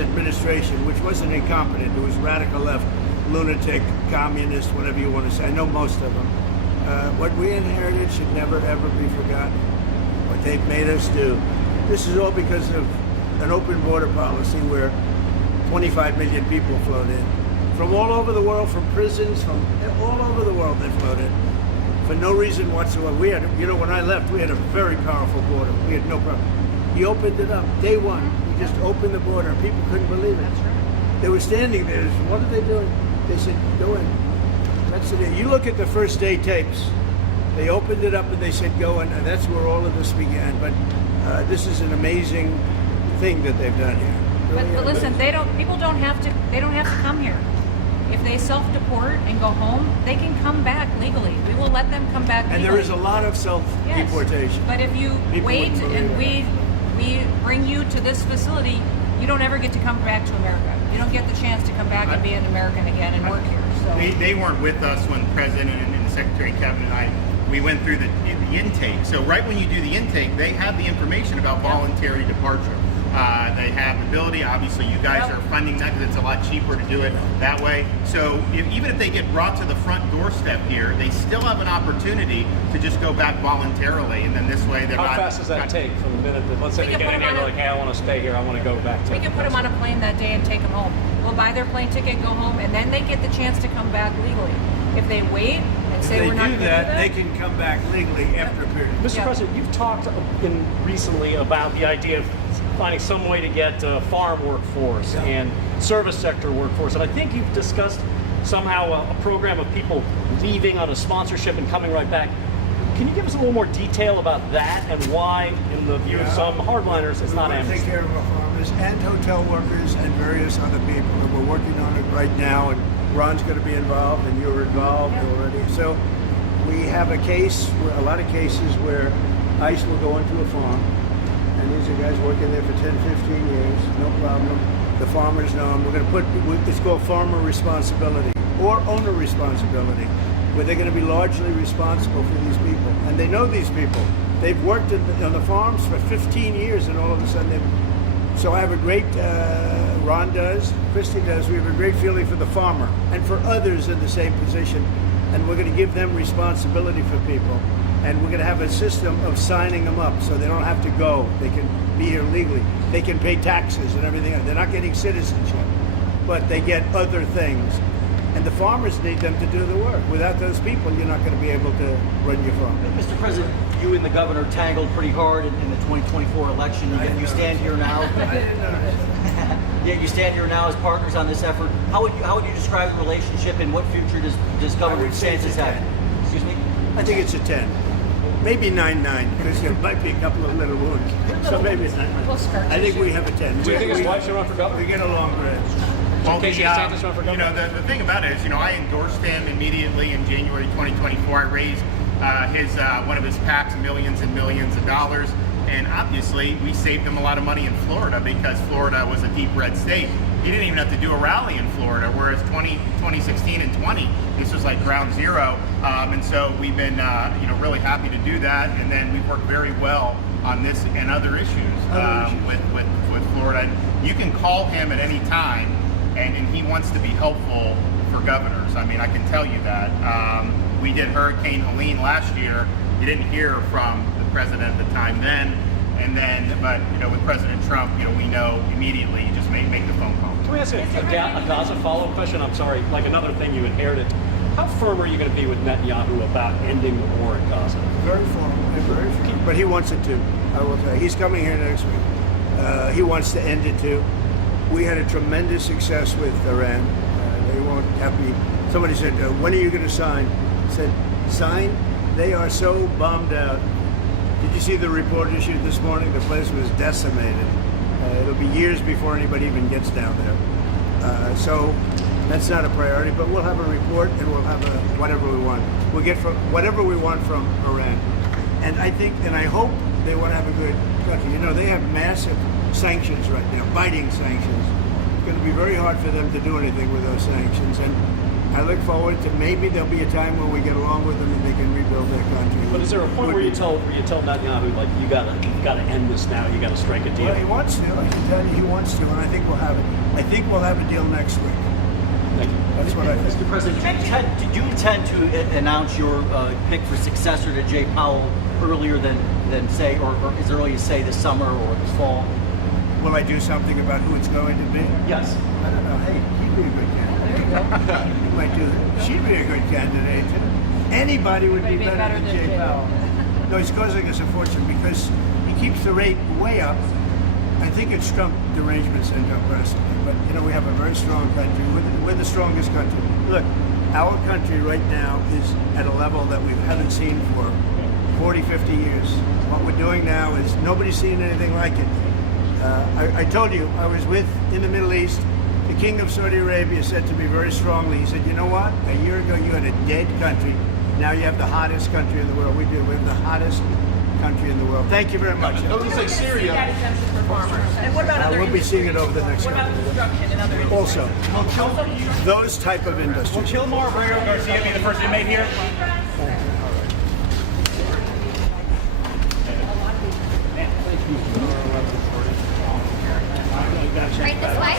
administration, which wasn't incompetent. It was radical left, lunatic, communist, whatever you want to say. I know most of them. What we inherited should never, ever be forgotten. What they've made us do. This is all because of an open border policy where 25 million people flowed in. From all over the world, from prisons, from all over the world they flowed in. For no reason whatsoever. We had, you know, when I left, we had a very powerful border. We had no problem. He opened it up. Day one, he just opened the border, and people couldn't believe it. That's right. They were standing there. What are they doing? They said, go in. That's it. You look at the first day tapes. They opened it up and they said, go in, and that's where all of this began. But this is an amazing thing that they've done here. Really But listen, people don't have to come here. If they self-deport and go home, they can come back legally. We will let them come back legally. And there is a lot of self-deportation. Yes. But if you wait and we bring you to this facility, you don't ever get to come back to America. You don't get the chance to come back and be an American again and work here. So they weren't with us when the President and the Secretary Kevin and I, we went through the intake. So right when you do the intake, they have the information about voluntary departure. They have the ability, obviously you guys are funding that because it's a lot cheaper to do it that way. So even if they get brought to the front doorstep here, they still have an opportunity to just go back voluntarily, and then this way they're How not... How fast does that take from the minute that, let's say they get in here and they're like, hey, I want to stay here, I want to go back to... we can put them on a plane that day and take them home. We'll buy their plane ticket, go home, and then they get the chance to come back legally. If they wait and say we're not going to do that, they can come back legally after a period. Mr. President, you've talked recently about the idea of finding some way to get farm workforce and service sector workforce, and I think you've discussed somehow a program of people leaving on a sponsorship and coming right back. Can you give us a little more detail about that and why, in the view of some hardliners, it's not amnesty? Take care of our farmers and hotel workers and various other people, and we're working on it right now, and Ron's going to be involved, and you're involved already. So we have a lot of cases where ICE will go into a farm, and these are guys working there for 10, 15 years, no problem. The farmers know them. We're going to put, it's called farmer responsibility or owner responsibility, where they're going to be largely responsible for these people. And they know these people. They've worked on the farms for 15 years, and all of a sudden so I have a great, Ron does, Christy does, we have a great feeling for the farmer and for others in the same position. And we're going to give them responsibility for people. And we're going to have a system of signing them up so they don't have to go. They can be here legally. They can pay taxes and everything else. They're not getting citizenship, but they get other things. And the farmers need them to do the work. Without those people, you're not going to be able to run your farm. Mr. President, you and the governor tangled pretty hard in the 2024 election. You stand here now. I didn't know. Yeah, you stand here now as partners on this effort. How would you describe the relationship, and what future does Governor DeSantis have? Excuse me? I think it's a 10. Maybe 9-9, because there might be a couple of little wounds. So maybe it's 9. I think we have a 10. Do you think his wife should run for governor? We get along great. Well, Casey DeSantis run for you governor? know, the thing about it is, you know, I endorsed him immediately in January 2024. I raised one of his PACs millions and millions of dollars, and obviously we saved him a lot of money in Florida because Florida was a deep red state. He didn't even have to do a rally in Florida, whereas 2016 and 20, this was like ground zero. And so we've been, really happy to do that. And then we've worked very well on this and other issues with Florida. You can call him at any time, and he wants to be helpful for governors. I mean, I can tell you that. We did Hurricane Helene last year. You didn't hear from the president at the time then. But with President Trump, we know immediately. You just make the phone call. Can we ask a Gaza follow-up question? I'm sorry, like another thing you inherited. How firm are you going to be with Netanyahu about ending the war in Gaza? Very firm, but he wants it too. I will tell you. He's coming here next week. He wants to end it too. We had a tremendous success with Iran. They won't have me. Somebody said, when are you going to sign? I said, sign? They are so bombed out. Did you see the report issued this morning? The place was decimated. It'll be years before anybody even gets down there. So that's not a priority, but we'll have a report and we'll have whatever we want. We'll get whatever we want from Iran. And I think, and I hope they want to have a good country. They have massive sanctions right now, biting sanctions. It's going to be very hard for them to do anything with those sanctions. And I look forward to maybe there'll be a time where we get along with them and they can rebuild their country. But is there a point where you tell Netanyahu, like, you gotta end this now, you gotta strike a deal? Well, he wants to. I can tell you he wants to, and I think we'll have it. I think we'll have a deal next week. Thank you. That's what I think. Mr. President, do you intend to announce your pick for successor to Jay Powell earlier than say, or as early as say this summer or this fall? Will I do something about who it's going to be? Yes. I don't know. Hey, he'd be a good candidate. You might do that. She'd be a good candidate. Anybody would be better than Jay Powell. No, he's causing us a fortune because he keeps the rate way up. I think it's Trump derangement syndrome personally, but you know, we have a very strong country. We're the strongest country. Look, our country right now is at a level that we haven't seen for 40, 50 years. What we're doing now is nobody's seen anything like it. I told you, I was in the Middle East. The King of Saudi Arabia said to me very strongly, he said, you know what? A year ago you had a dead country. Now you have the hottest country in the world. We have the hottest country in the world. Thank you very much. Syria. And what about other We'll be seeing it over the next What about couple of construction and other years. Also, those type of industries. Will Kilmar Garcia be the first inmate here? Right this way?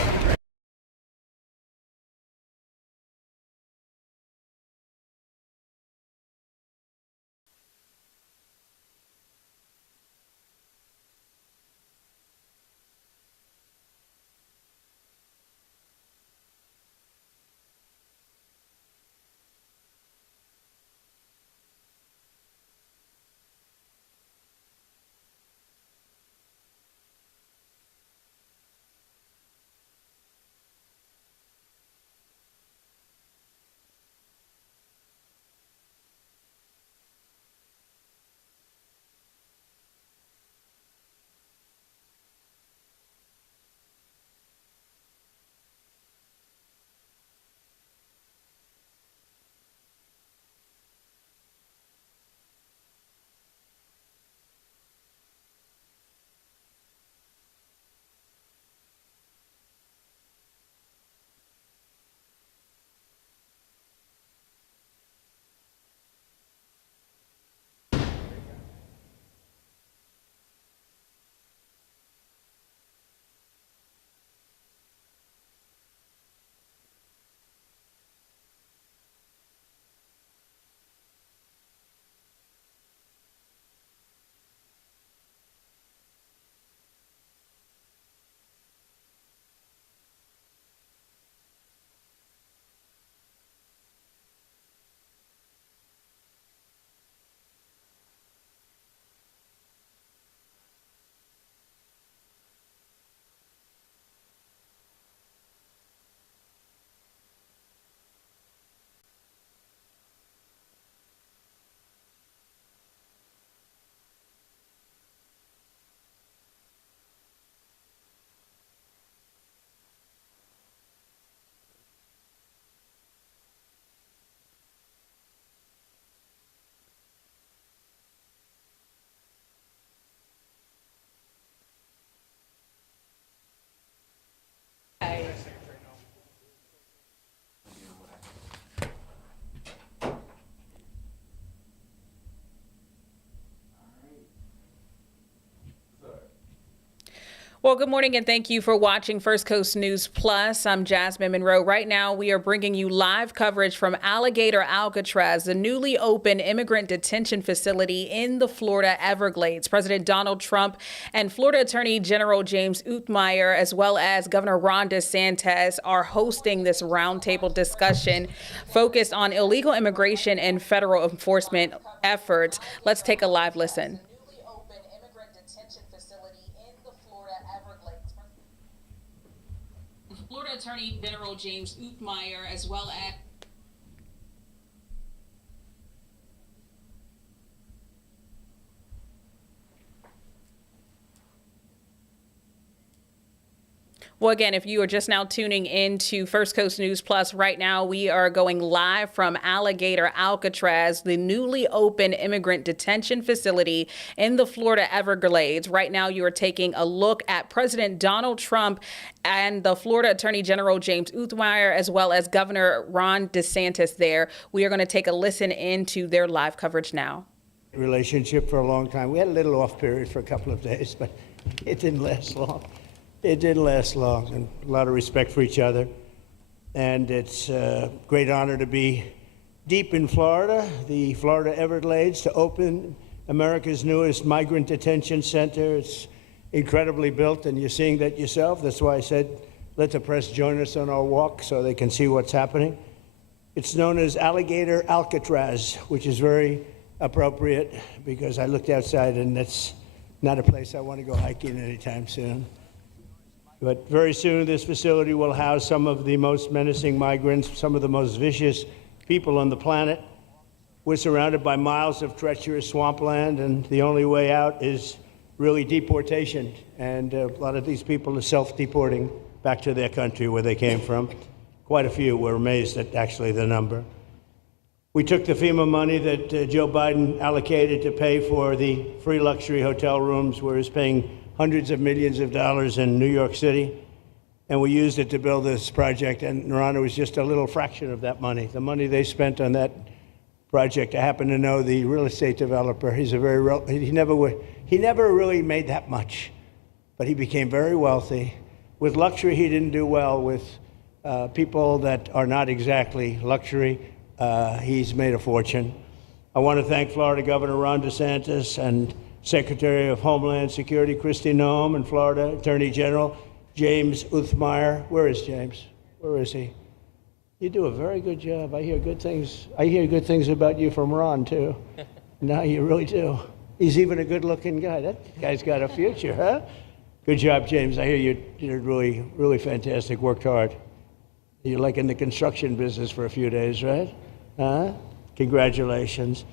Well, good morning and thank you for watching First Coast News Plus. I'm Jasmine Monroe. Right now, we are bringing you live coverage from Alligator Alcatraz, the newly opened immigrant detention facility in the Florida Everglades. President Donald Trump and Florida Attorney General James Utmeyer, as well as Governor Ron DeSantis, are hosting this roundtable discussion focused on illegal immigration and federal enforcement efforts. Let's take a live listen. Florida Attorney General James Utmeyer, as well as Well, again, if you are just now tuning in to First Coast News Plus, right now we are going live from Alligator Alcatraz, the newly open immigrant detention facility in the Florida Everglades. Right now you are taking a look at President Donald Trump and the Florida Attorney General James Uthmeyer, as well as Governor Ron DeSantis there. We are going to take a listen into their live coverage now. Relationship for a long time. We had a little off period for a couple of days, but it didn't last long. It didn't last long, and a lot of respect for each other. And it's a great honor to be deep in Florida, the Florida Everglades, to open America's newest migrant detention center. It's incredibly built, and you're seeing that yourself. That's why I said, let the press join us on our walk so they can see what's happening. It's known as Alligator Alcatraz, which is very appropriate because I looked outside and that's not a place I want to go hiking anytime soon. But very soon this facility will house some of the most menacing migrants, some of the most vicious people on the planet. We're surrounded by miles of treacherous swampland, and the only way out is really deportation. And a lot of these people are self-deporting back to their country where they came from. Quite a few. We're amazed at actually the number. We took the FEMA money that Joe Biden allocated to pay for the free luxury hotel rooms, where he's paying hundreds of millions of dollars in New York City, and we used it to build this project. And Ron, it was just a little fraction of that money. The money they spent on that project, I happen to know the real estate developer. He's a he never really made that much, but he became very wealthy. With luxury, he didn't do well. With people that are not exactly luxury, he's made a fortune. I want to thank Florida Governor Ron DeSantis and Secretary of Homeland Security Kristi Noem and Florida Attorney General James Uthmeyer. Where is James? Where is he? You do a very good job. I hear good things. I hear good things about you from Ron too. No, you really do. He's even a good-looking guy. That guy's got a future, huh? Good job, James. I hear you did really, really fantastic. Worked hard. You're like in the construction business for a few days, right? Huh? Congratulations.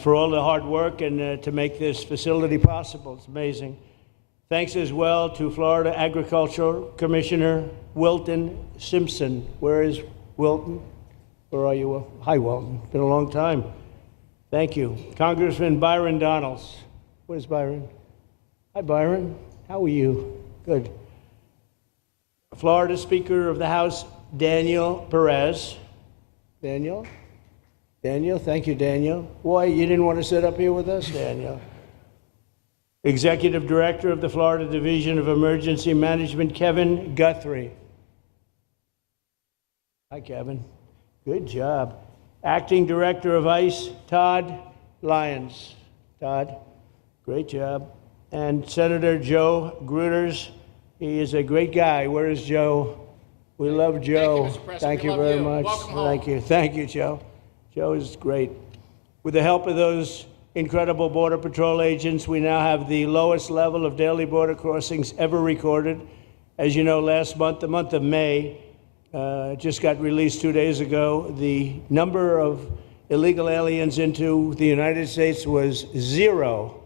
For all the hard work and to make this facility possible. It's amazing. Thanks as well to Florida Agricultural Commissioner Wilton Simpson. Where is Wilton? Where are you? Hi, Wilton. Been a long time. Thank you. Congressman Byron Donalds. Where's Byron? Hi, Byron. How are you? Good. Florida Speaker of the House Daniel Perez. Daniel? Daniel, thank you, Daniel. Why, you didn't want to sit up here with us, Daniel? Executive Director of the Florida Division of Emergency Management, Kevin Guthrie. Hi, Kevin. Good job. Acting Director of ICE, Todd Lyons. Todd, great job. And Senator Joe Gruters. He is a great guy. Where is Joe? We love Joe. Thank you very much. Thank you. Thank you, Joe. Joe is great. With the help of those incredible Border Patrol agents, we now have the lowest level of daily border crossings ever recorded. As you know, last month, the month of May, just got released 2 days ago, the number of illegal aliens into the United States was zero.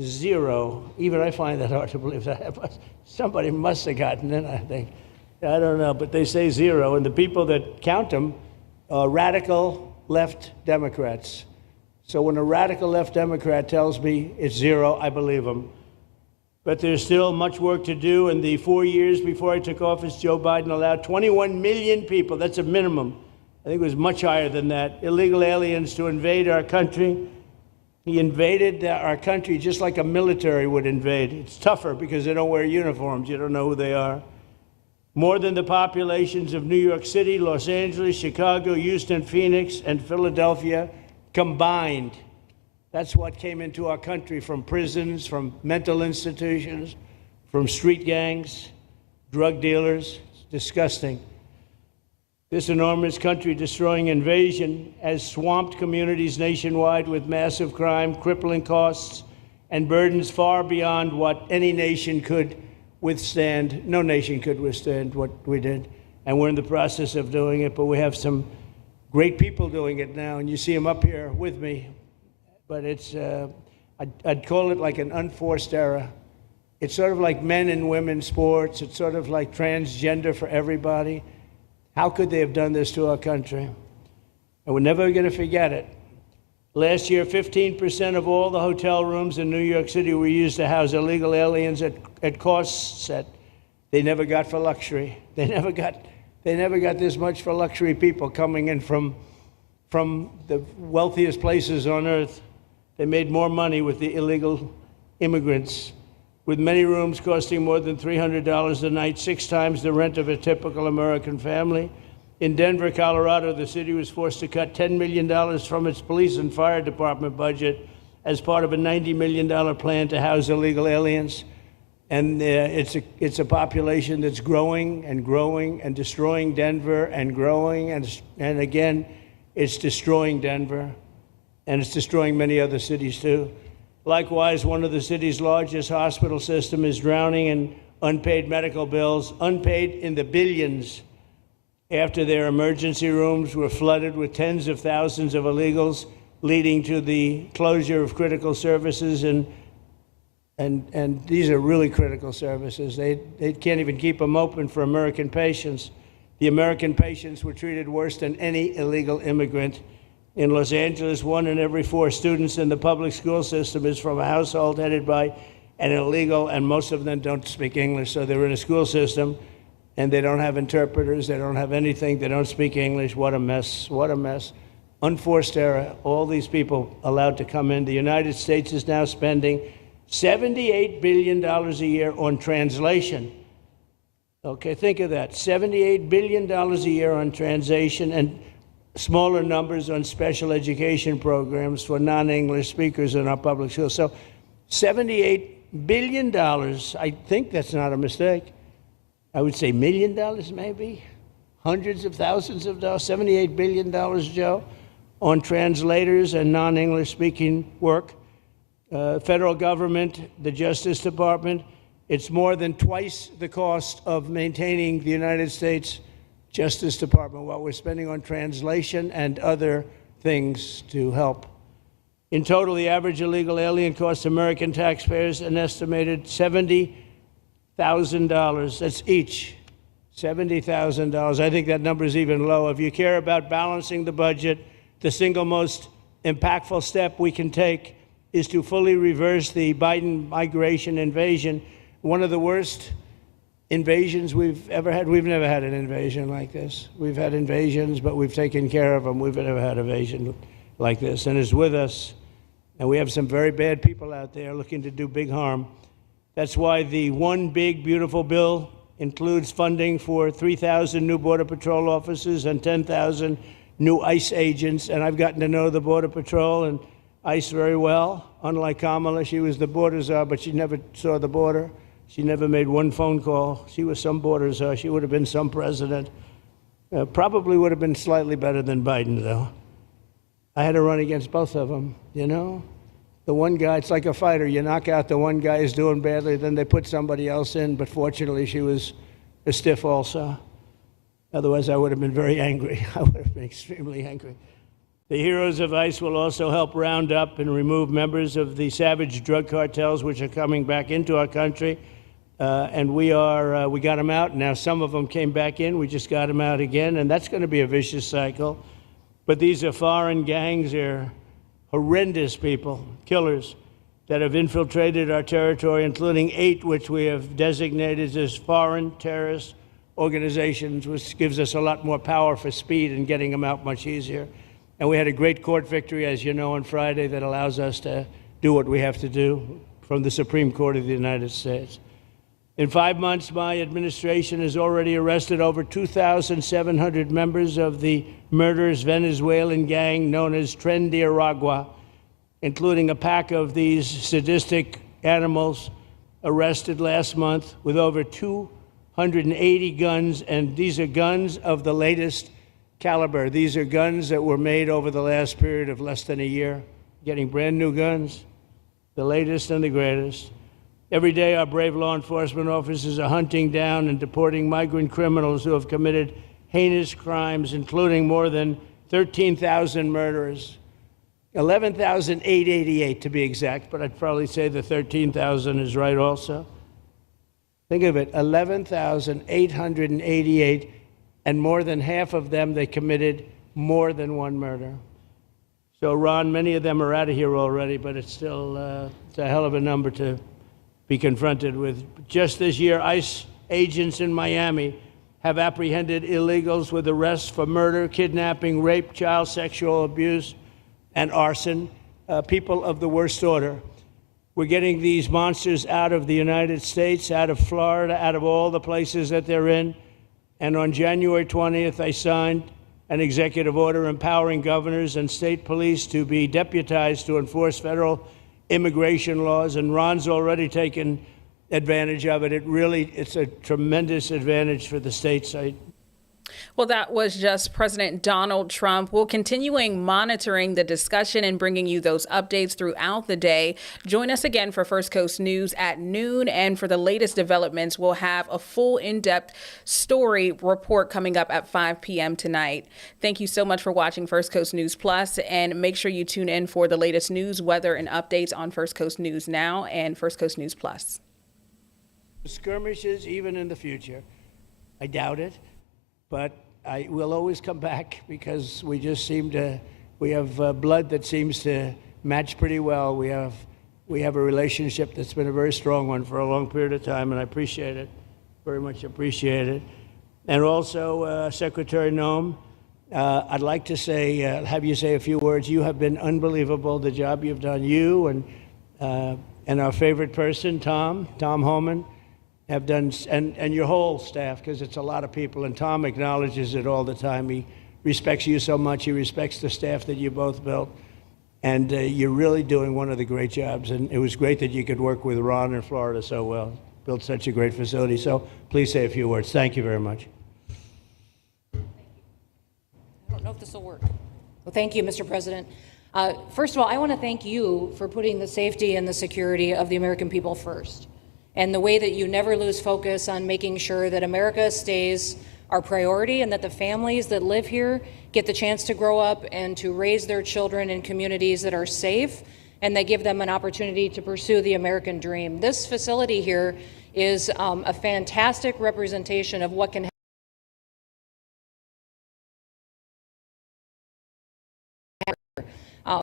Zero. Even I find that hard to believe. Somebody must have gotten in, I think. I don't know, but they say zero. And the people that count them are radical left Democrats. So when a radical left Democrat tells me it's zero, I believe him. But there's still much work to do. In the 4 years before I took office, Joe Biden allowed 21 million people, that's a minimum, I think it was much higher than that, illegal aliens to invade our country. He invaded our country just like a military would invade. It's tougher because they don't wear uniforms. You don't know who they are. More than the populations of New York City, Los Angeles, Chicago, Houston, Phoenix, and Philadelphia combined. That's what came into our country from prisons, from mental institutions, from street gangs, drug dealers. It's disgusting. This enormous country-destroying invasion has swamped communities nationwide with massive crime, crippling costs, and burdens far beyond what any nation could withstand. No nation could withstand what we did, and we're in the process of doing it, but we have some great people doing it now, and you see them up here with me. But it's, I'd call it like an unforced error It's sort of like men and women's sports. It's sort of like transgender for everybody. How could they have done this to our country? And we're never going to forget it. Last year, 15% of all the hotel rooms in New York City were used to house illegal aliens at costs that they never got for luxury. They never got this much for luxury people coming in from the wealthiest places on earth. They made more money with the illegal immigrants, with many rooms costing more than $300 a night, 6 times the rent of a typical American family. In Denver, Colorado, the city was forced to cut $10 million from its police and fire department budget as part of a $90 million plan to house illegal aliens. And it's a population that's growing and growing and destroying Denver and growing. And again, it's destroying Denver. And it's destroying many other cities, too. Likewise, one of the city's largest hospital system is drowning in unpaid medical bills, unpaid in the billions, after their emergency rooms were flooded with tens of thousands of illegals, leading to the closure of critical services. And these are really critical services. They can't even keep them open for American patients. The American patients were treated worse than any illegal immigrant. In Los Angeles, 1 in every 4 students in the public school system is from a household headed by an illegal, and most of them don't speak English, so they're in a school system, and they don't have interpreters, they don't have anything, they don't speak English. What a mess, what a mess. Unforced error, all these people allowed to come in. The United States is now spending $78 billion a year on translation. Okay, think of that, $78 billion a year on translation, and smaller numbers on special education programs for non-English speakers in our public schools. So $78 billion, I think that's not a mistake. I would say $1 million maybe, hundreds of thousands of dollars, $78 billion, Joe, on translators and non-English speaking work. Federal government, the Justice Department, it's more than twice the cost of maintaining the United States Justice Department, what we're spending on translation and other things to help. In total, the average illegal alien costs American taxpayers an estimated $70,000. That's each, $70,000. I think that number is even low. If you care about balancing the budget, the single most impactful step we can take is to fully reverse the Biden migration invasion. One of the worst invasions we've ever had. We've never had an invasion like this. We've had invasions, but we've taken care of them. We've never had an invasion like this, and it's with us. And we have some very bad people out there looking to do big harm. That's why the One Big Beautiful Bill includes funding for 3,000 new Border Patrol officers and 10,000 new ICE agents. And I've gotten to know the Border Patrol and ICE very well. Unlike Kamala, she was the border czar, but she never saw the border. She never made one phone call. She was some border czar. She would have been some president. Probably would have been slightly better than Biden, though. I had to run against both of them, you know? The one guy, it's like a fighter. You knock out the one guy who's doing badly, then they put somebody else in. But fortunately, she was a stiff also. Otherwise, I would have been very angry. I would have been extremely angry. The heroes of ICE will also help round up and remove members of the savage drug cartels which are coming back into our country. And we got them out. Now some of them came back in. We just got them out again. And that's going to be a vicious cycle. But these are foreign gangs. They're horrendous people, killers, that have infiltrated our territory, including 8 which we have designated as foreign terrorist organizations, which gives us a lot more power for speed and getting them out much easier. And we had a great court victory, as you know, on Friday that allows us to do what we have to do from the Supreme Court of the United States. In 5 months, my administration has already arrested over 2,700 members of the murderous Venezuelan gang known as Tren de Aragua, including a pack of these sadistic animals arrested last month with over 280 guns, and these are guns of the latest caliber. These are guns that were made over the last period of less than a year, getting brand new guns, the latest and the greatest. Every day, our brave law enforcement officers are hunting down and deporting migrant criminals who have committed heinous crimes, including more than 13,000 murderers, 11,888 to be exact, but I'd probably say the 13,000 is right also. Think of it, 11,888, and more than half of them, they committed more than one murder. So, Ron, many of them are out of here already, but it's still it's a hell of a number to be confronted with. Just this year, ICE agents in Miami have apprehended illegals with arrests for murder, kidnapping, rape, child sexual abuse, and arson, people of the worst order. We're getting these monsters out of the United States, out of Florida, out of all the places that they're in. And on January 20th, I signed an executive order empowering governors and state police to be deputized to enforce federal immigration laws. And Ron's already taken advantage of it. It's a tremendous advantage for the states. Well, that was just President Donald Trump. We'll continuing monitoring the discussion and bringing you those updates throughout the day. Join us again for First Coast News at noon. And for the latest developments, we'll have a full in-depth story report coming up at 5 p.m. tonight. Thank you so much for watching First Coast News Plus, and make sure you tune in for the latest news, weather, and updates on First Coast News Now and First Coast News Plus. Skirmishes even in the future. I doubt it. But I will always come back because we just we have blood that seems to match pretty well. We have a relationship that's been a very strong one for a long period of time, and I appreciate it, very much appreciate it. And also, Secretary Noem, I'd like to have you say a few words. You have been unbelievable, the job you've done. You and our favorite person, Tom Homan, have done, and your whole staff, because it's a lot of people, and Tom acknowledges it all the time. He respects you so much. He respects the staff that you both built, and you're really doing one of the great jobs. And it was great that you could work with Ron in Florida so well, built such a great facility. So please say a few words. Thank you very much. I don't know if this will work. Well, thank you, Mr. President. First of all, I want to thank you for putting the safety and the security of the American people first, and the way that you never lose focus on making sure that America stays our priority and that the families that live here get the chance to grow up and to raise their children in communities that are safe and that give them an opportunity to pursue the American dream. This facility here is a fantastic representation of what can happen.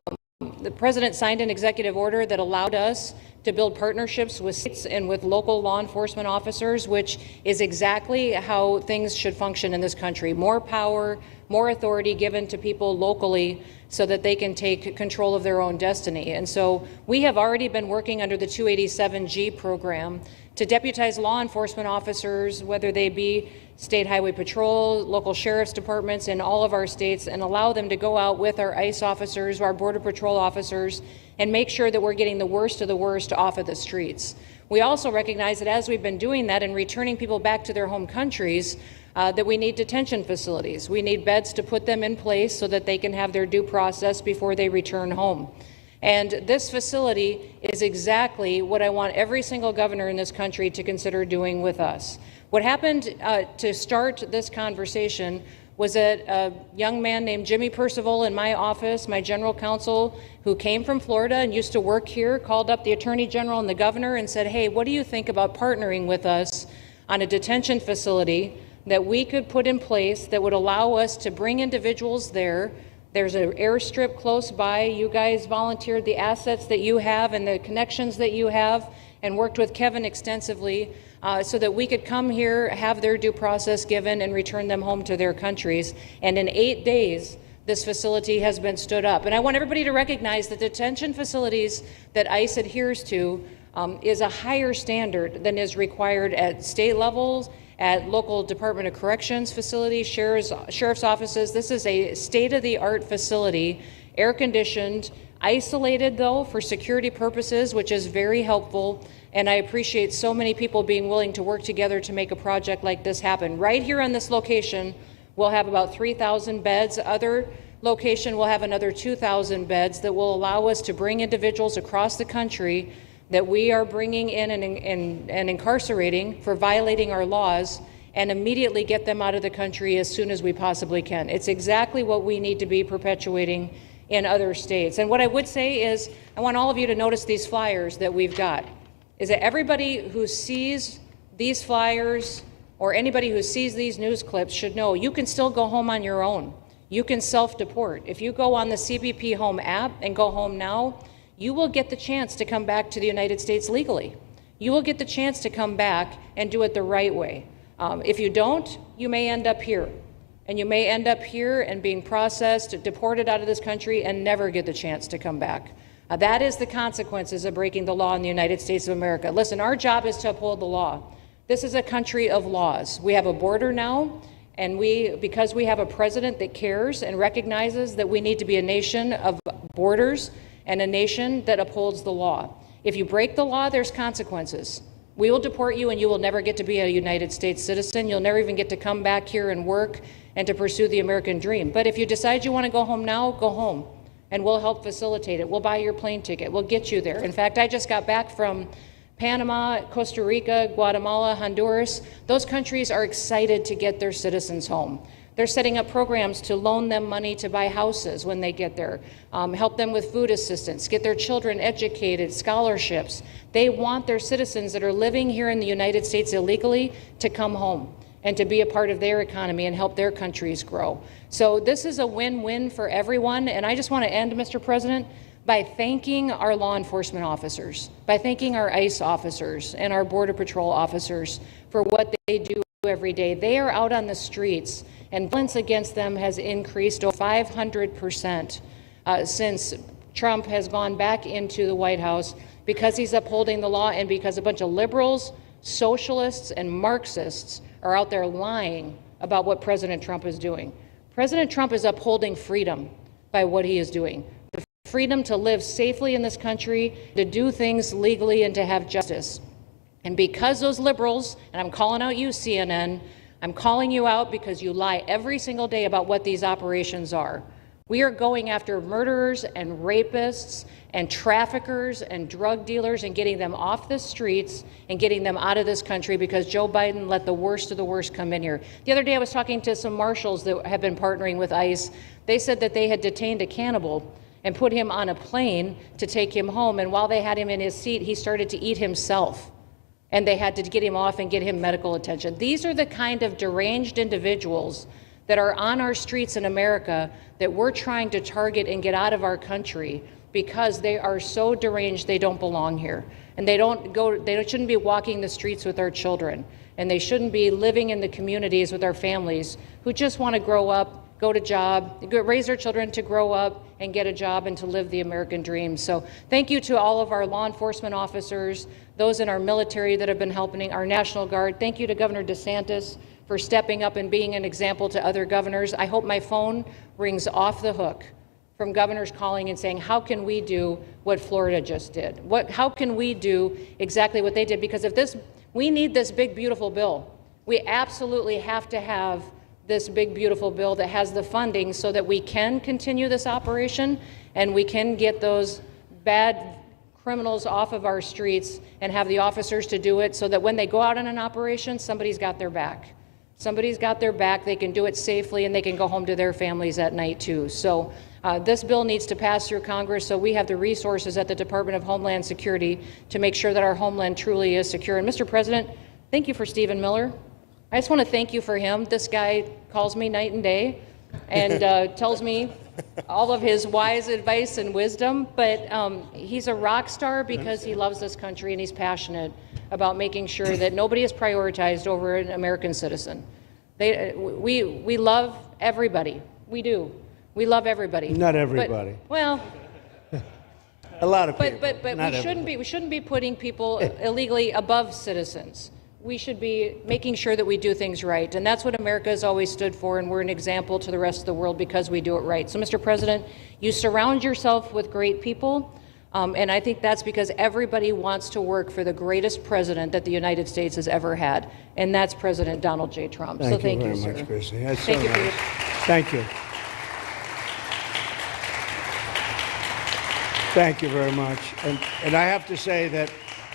The President signed an executive order that allowed us to build partnerships with states and with local law enforcement officers, which is exactly how things should function in this country. More power, more authority given to people locally so that they can take control of their own destiny. And so we have already been working under the 287G program to deputize law enforcement officers, whether they be State Highway Patrol, local sheriff's departments in all of our states, and allow them to go out with our ICE officers, our Border Patrol officers, and make sure that we're getting the worst of the worst off of the streets. We also recognize that as we've been doing that and returning people back to their home countries, that we need detention facilities. We need beds to put them in place so that they can have their due process before they return home. And this facility is exactly what I want every single governor in this country to consider doing with us. What happened to start this conversation was that a young man named Jimmy Percival in my office, my general counsel, who came from Florida and used to work here, called up the Attorney General and the governor and said, hey, what do you think about partnering with us on a detention facility that we could put in place that would allow us to bring individuals there? There's an airstrip close by. You guys volunteered the assets that you have and the connections that you have and worked with Kevin extensively so that we could come here, have their due process given, and return them home to their countries. And in 8 days, this facility has been stood up. And I want everybody to recognize that detention facilities that ICE adheres to is a higher standard than is required at state levels, at local Department of Corrections facilities, sheriff's offices. This is a state-of-the-art facility, air-conditioned, isolated, though, for security purposes, which is very helpful. And I appreciate so many people being willing to work together to make a project like this happen. Right here on this location, we'll have about 3,000 beds. Other location will have another 2,000 beds that will allow us to bring individuals across the country that we are bringing in and incarcerating for violating our laws, and immediately get them out of the country as soon as we possibly can. It's exactly what we need to be perpetuating in other states. And what I would say is, I want all of you to notice these flyers that we've got, is that everybody who sees these flyers or anybody who sees these news clips should know you can still go home on your own. You can self-deport. If you go on the CBP Home app and go home now, you will get the chance to come back to the United States legally. You will get the chance to come back and do it the right way. If you don't, you may end up here. And you may end up here and being processed, deported out of this country, and never get the chance to come back. That is the consequences of breaking the law in the United States of America. Listen, our job is to uphold the law. This is a country of laws. We have a border now, and because we have a president that cares and recognizes that we need to be a nation of borders and a nation that upholds the law. If you break the law, there's consequences. We will deport you, and you will never get to be a United States citizen. You'll never even get to come back here and work and to pursue the American dream. But if you decide you want to go home now, go home, and we'll help facilitate it. We'll buy your plane ticket. We'll get you there. In fact, I just got back from Panama, Costa Rica, Guatemala, Honduras. Those countries are excited to get their citizens home. They're setting up programs to loan them money to buy houses when they get there, help them with food assistance, get their children educated, scholarships. They want their citizens that are living here in the United States illegally to come home and to be a part of their economy and help their countries grow. So this is a win-win for everyone. And I just want to end, Mr. President, by thanking our law enforcement officers, by thanking our ICE officers and our Border Patrol officers for what they do every day. They are out on the streets, and violence against them has increased over 500% since Trump has gone back into the White House, because he's upholding the law and because a bunch of liberals, socialists, and Marxists are out there lying about what President Trump is doing. President Trump is upholding freedom by what he is doing. The freedom to live safely in this country, to do things legally, and to have justice. And because those liberals, and I'm calling out you, CNN, I'm calling you out because you lie every single day about what these operations are. We are going after murderers and rapists and traffickers and drug dealers and getting them off the streets and getting them out of this country because Joe Biden let the worst of the worst come in here. The other day I was talking to some marshals that have been partnering with ICE. They said that they had detained a cannibal and put him on a plane to take him home, and while they had him in his seat, he started to eat himself. And they had to get him off and get him medical attention. These are the kind of deranged individuals that are on our streets in America that we're trying to target and get out of our country because they are so deranged they don't belong here. And they shouldn't be walking the streets with our children. And they shouldn't be living in the communities with our families who just want to grow up, go to job, raise their children to grow up and get a job and to live the American dream. So thank you to all of our law enforcement officers, those in our military that have been helping, our National Guard. Thank you to Governor DeSantis for stepping up and being an example to other governors. I hope my phone rings off the hook from governors calling and saying, how can we do what Florida just did? How can we do exactly what they did? Because we need this big, beautiful bill. We absolutely have to have this big, beautiful bill that has the funding so that we can continue this operation and we can get those bad criminals off of our streets and have the officers to do it so that when they go out on an operation, somebody's got their back. Somebody's got their back, they can do it safely, and they can go home to their families at night too. So this bill needs to pass through Congress so we have the resources at the Department of Homeland Security to make sure that our homeland truly is secure. And Mr. President, thank you for Stephen Miller. I just want to thank you for him. This guy calls me night and day and tells me all of his wise advice and wisdom, but he's a rock star because he loves this country and he's passionate about making sure that nobody is prioritized over an American citizen. We love everybody. We do. We love everybody. Not everybody. But, well, a lot of people. But we shouldn't be putting people illegally above citizens. We should be making sure that we do things right. And that's what America has always stood for, and we're an example to the rest of the world because we do it right. So, Mr. President, you surround yourself with great people, and I think that's because everybody wants to work for the greatest president that the United States has ever had, and that's President Donald J. Trump. Thank you very sir. much, Christy. That's Thank so you for nice. your... Thank you. Thank you very much. And I have to say that,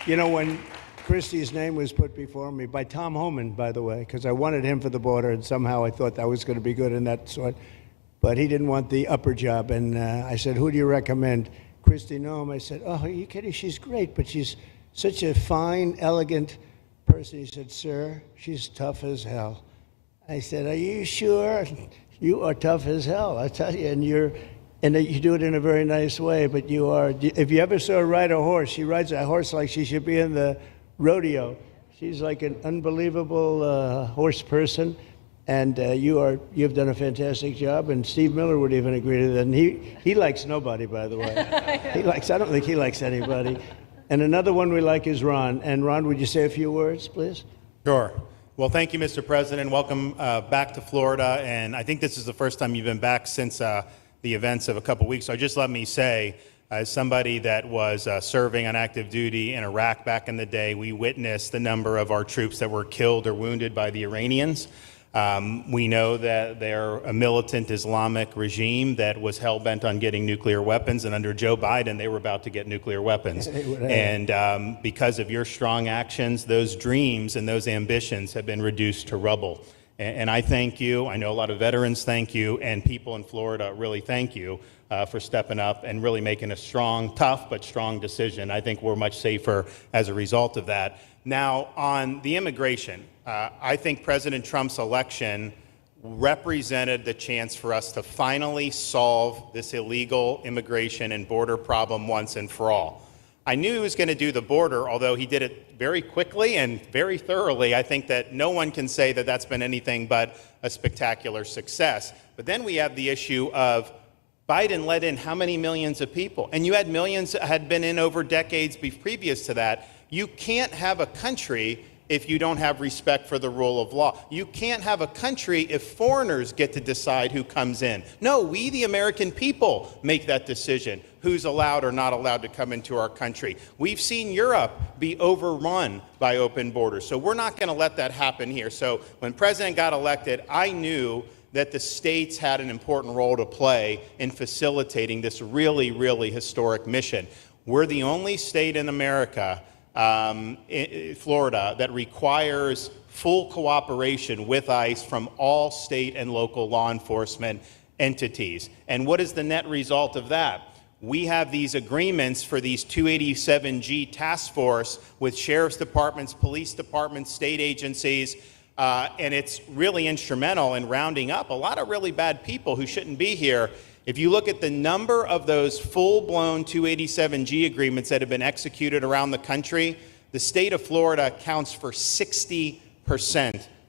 you know, when Christie's name was put before me by Tom Homan, by the way, because I wanted him for the border, and somehow I thought that was going to be good in that sort. But he didn't want the upper job, and I said, who do you recommend? Christy Noem. I said, oh, are you kidding? She's great, but she's such a fine, elegant person. He said, "Sir, she's tough as hell." I said, "Are you sure?" "You are tough as hell, I tell you, and you do it in a very nice way, but you are, if you ever saw her ride a horse, she rides a horse like she should be in the rodeo. She's like an unbelievable horse person, and you've done a fantastic job, and Steve Miller would even agree to that, and he likes nobody, by the way. I don't think he likes anybody. And another one we like is Ron. And Ron, would you say a few words, please? Sure. Well, thank you, Mr. President. Welcome back to Florida. And I think this is the first time you've been back since the events of a couple weeks. So just let me say, as somebody that was serving on active duty in Iraq back in the day, we witnessed the number of our troops that were killed or wounded by the Iranians. We know that they're a militant Islamic regime that was hell-bent on getting nuclear weapons, and under Joe Biden, they were about to get nuclear weapons. And because of your strong actions, those dreams and those ambitions have been reduced to rubble. And I thank you. I know a lot of veterans thank you, and people in Florida really thank you for stepping up and really making a strong, tough, but strong decision. I think we're much safer as a result of that. Now, on the immigration, I think President Trump's election represented the chance for us to finally solve this illegal immigration and border problem once and for all. I knew he was going to do the border, although he did it very quickly and very thoroughly. I think that no one can say that that's been anything but a spectacular success. But then we have the issue of Biden let in how many millions of people? And you had millions that had been in over decades previous to that. You can't have a country if you don't have respect for the rule of law. You can't have a country if foreigners get to decide who comes in. No, we, the American people, make that decision, who's allowed or not allowed to come into our country. We've seen Europe be overrun by open borders, so we're not going to let that happen here. So when President got elected, I knew that the states had an important role to play in facilitating this really, really historic mission. We're the only state in America, Florida, that requires full cooperation with ICE from all state and local law enforcement entities. And what is the net result of that? We have these agreements for these 287G task force with sheriff's departments, police departments, state agencies, and it's really instrumental in rounding up a lot of really bad people who shouldn't be here. If you look at the number of those full-blown 287G agreements that have been executed around the country, the state of Florida accounts for 60%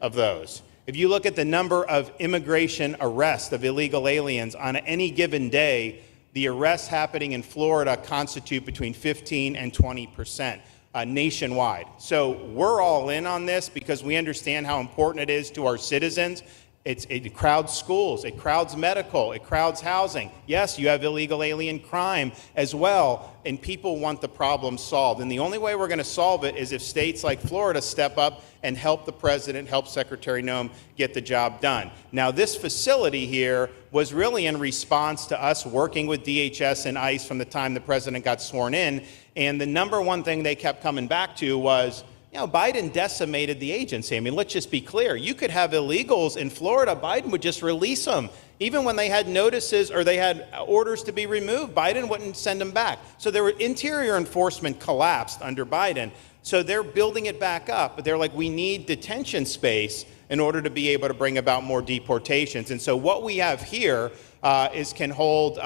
of those. If you look at the number of immigration arrests of illegal aliens on any given day, the arrests happening in Florida constitute between 15 and 20%. Nationwide. So we're all in on this because we understand how important it is to our citizens. It crowds schools, it crowds medical, it crowds housing. Yes, you have illegal alien crime as well, and people want the problem solved. And the only way we're going to solve it is if states like Florida step up and help the president, help Secretary Noem get the job done. Now, this facility here was really in response to us working with DHS and ICE from the time the president got sworn in. And the number one thing they kept coming back to was, you know, Biden decimated the agency. I mean, let's just be clear. You could have illegals in Florida. Biden would just release them. Even when they had notices or they had orders to be removed, Biden wouldn't send them back. So their interior enforcement collapsed under Biden. So they're building it back up. But they're like, we need detention space in order to be able to bring about more deportations. And so what we have here can hold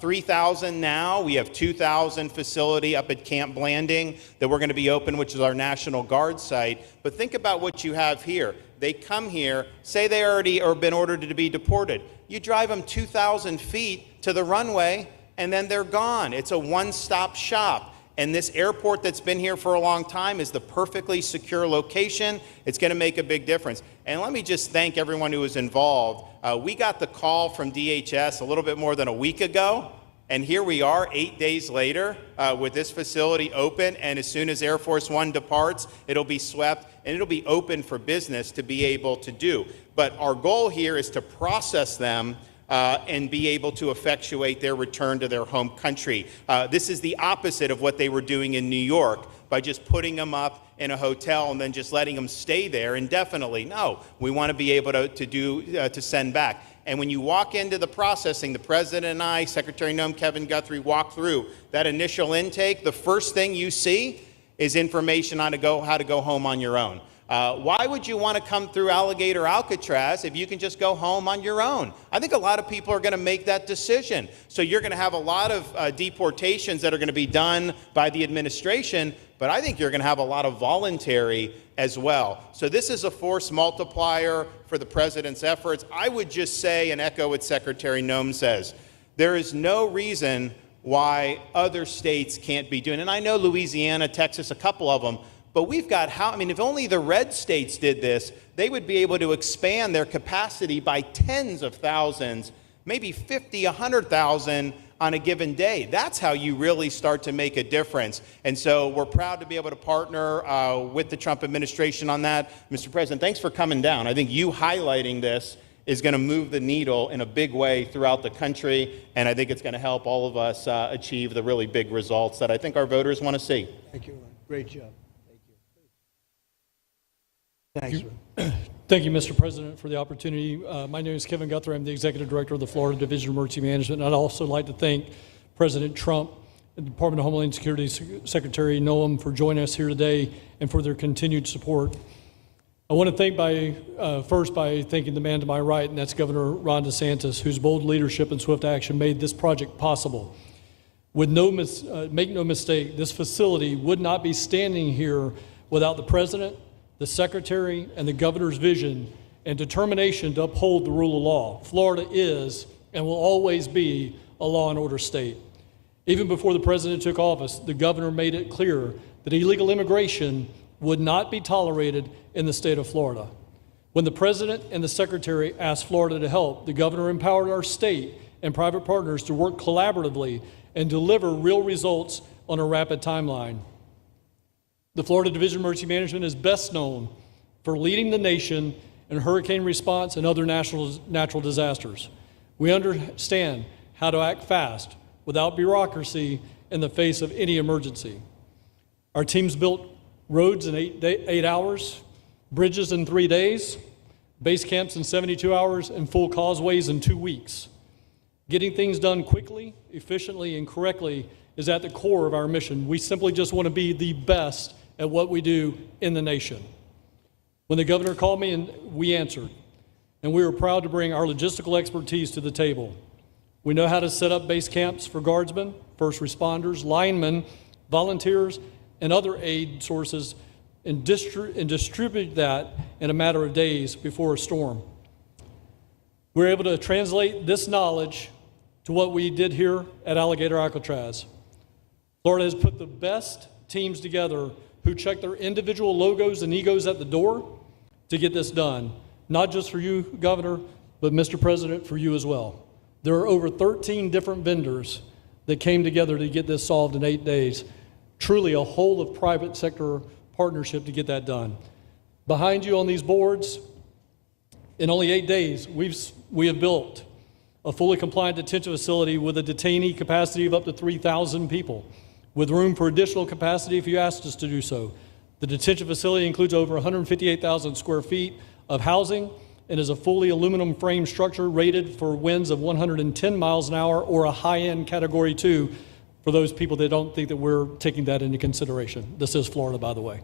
3,000 now. We have 2,000 facility up at Camp Blanding that we're going to be open, which is our National Guard site. But think about what you have here. They come here, say they already are been ordered to be deported. You drive them 2,000 feet to the runway, and then they're gone. It's a one-stop shop. And this airport that's been here for a long time is the perfectly secure location. It's going to make a big difference. And let me just thank everyone who was involved. We got the call from DHS a little bit more than a week ago, and here we are 8 days later with this facility open, and as soon as Air Force One departs, it'll be swept, and it'll be open for business to be able to do. But our goal here is to process them and be able to effectuate their return to their home country. This is the opposite of what they were doing in New York by just putting them up in a hotel and then just letting them stay there indefinitely. No, we want to be able to send back. And when you walk into the processing, the president and I, Secretary Noem, Kevin Guthrie, walk through that initial intake, the first thing you see is information on how to go home on your own. Why would you want to come through Alligator Alcatraz if you can just go home on your own? I think a lot of people are going to make that decision. So you're going to have a lot of deportations that are going to be done by the administration, but I think you're going to have a lot of voluntary as well. So this is a force multiplier for the president's efforts. I would just say and echo what Secretary Noem says. There is no reason why other states can't be doing it. And I know Louisiana, Texas, a couple of them, but we've got if only the red states did this, they would be able to expand their capacity by tens of thousands, maybe 50, 100,000 on a given day. That's how you really start to make a difference. And so we're proud to be able to partner with the Trump administration on that. Mr. President, thanks for coming down. I think you highlighting this is going to move the needle in a big way throughout the country, and I think it's going to help all of us achieve the really big results that I think our voters want to see. Thank you, Ron. Great job. Thank you. Thanks, Ron. Thank you, Mr. President, for the opportunity. My name is Kevin Guthrie. I'm the Executive Director of the Florida Division of Emergency Management. And I'd also like to thank President Trump and the Department of Homeland Security Secretary Noem for joining us here today and for their continued support. I want to thank first by thanking the man to my right, and that's Governor Ron DeSantis, whose bold leadership and swift action made this project possible. Make no mistake, this facility would not be standing here without the President, the Secretary, and the Governor's vision and determination to uphold the rule of law. Florida is and will always be a law and order state. Even before the President took office, the Governor made it clear that illegal immigration would not be tolerated in the state of Florida. When the President and the Secretary asked Florida to help, the Governor empowered our state and private partners to work collaboratively and deliver real results on a rapid timeline. The Florida Division of Emergency Management is best known for leading the nation in hurricane response and other natural disasters. We understand how to act fast without bureaucracy in the face of any emergency. Our teams built roads in 8 hours, bridges in 3 days, base camps in 72 hours, and full causeways in 2 weeks. Getting things done quickly, efficiently, and correctly is at the core of our mission. We simply just want to be the best at what we do in the nation. When the Governor called me, and we answered, and we were proud to bring our logistical expertise to the table. We know how to set up base camps for guardsmen, first responders, linemen, volunteers, and other aid sources, and distribute that in a matter of days before a storm. We're able to translate this knowledge to what we did here at Alligator Alcatraz. Florida has put the best teams together who check their individual logos and egos at the door to get this done. Not just for you, Governor, but Mr. President, for you as well. There are over 13 different vendors that came together to get this solved in 8 days. Truly a whole of private sector partnership to get that done. Behind you on these boards, in only 8 days, we have built a fully compliant detention facility with a detainee capacity of up to 3,000 people, with room for additional capacity if you asked us to do so. The detention facility includes over 158,000 square feet of housing and is a fully aluminum frame structure rated for winds of 110 miles an hour or a high-end Category 2 for those people that don't think that we're taking that into consideration. This is Florida, by the way.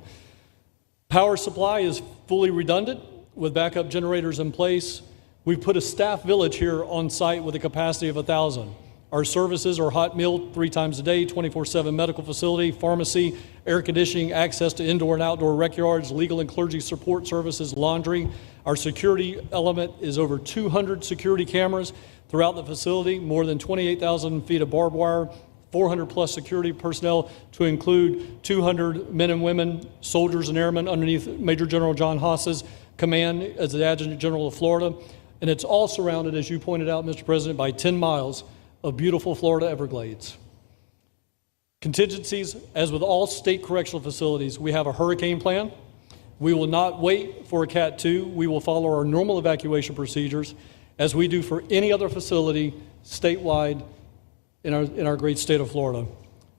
Power supply is fully redundant with backup generators in place. We've put a staff village here on site with a capacity of 1,000. Our services are hot meal 3 times a day, 24/7 medical facility, pharmacy, air conditioning, access to indoor and outdoor rec yards, legal and clergy support services, laundry. Our security element is over 200 security cameras throughout the facility, more than 28,000 feet of barbed wire, 400 plus security personnel to include 200 men and women, soldiers and airmen underneath Major General John Haas's command as the Adjutant General of Florida. And it's all surrounded, as you pointed out, Mr. President, by 10 miles of beautiful Florida Everglades. Contingencies, as with all state correctional facilities, we have a hurricane plan. We will not wait for a Cat 2. We will follow our normal evacuation procedures as we do for any other facility statewide in our great state of Florida.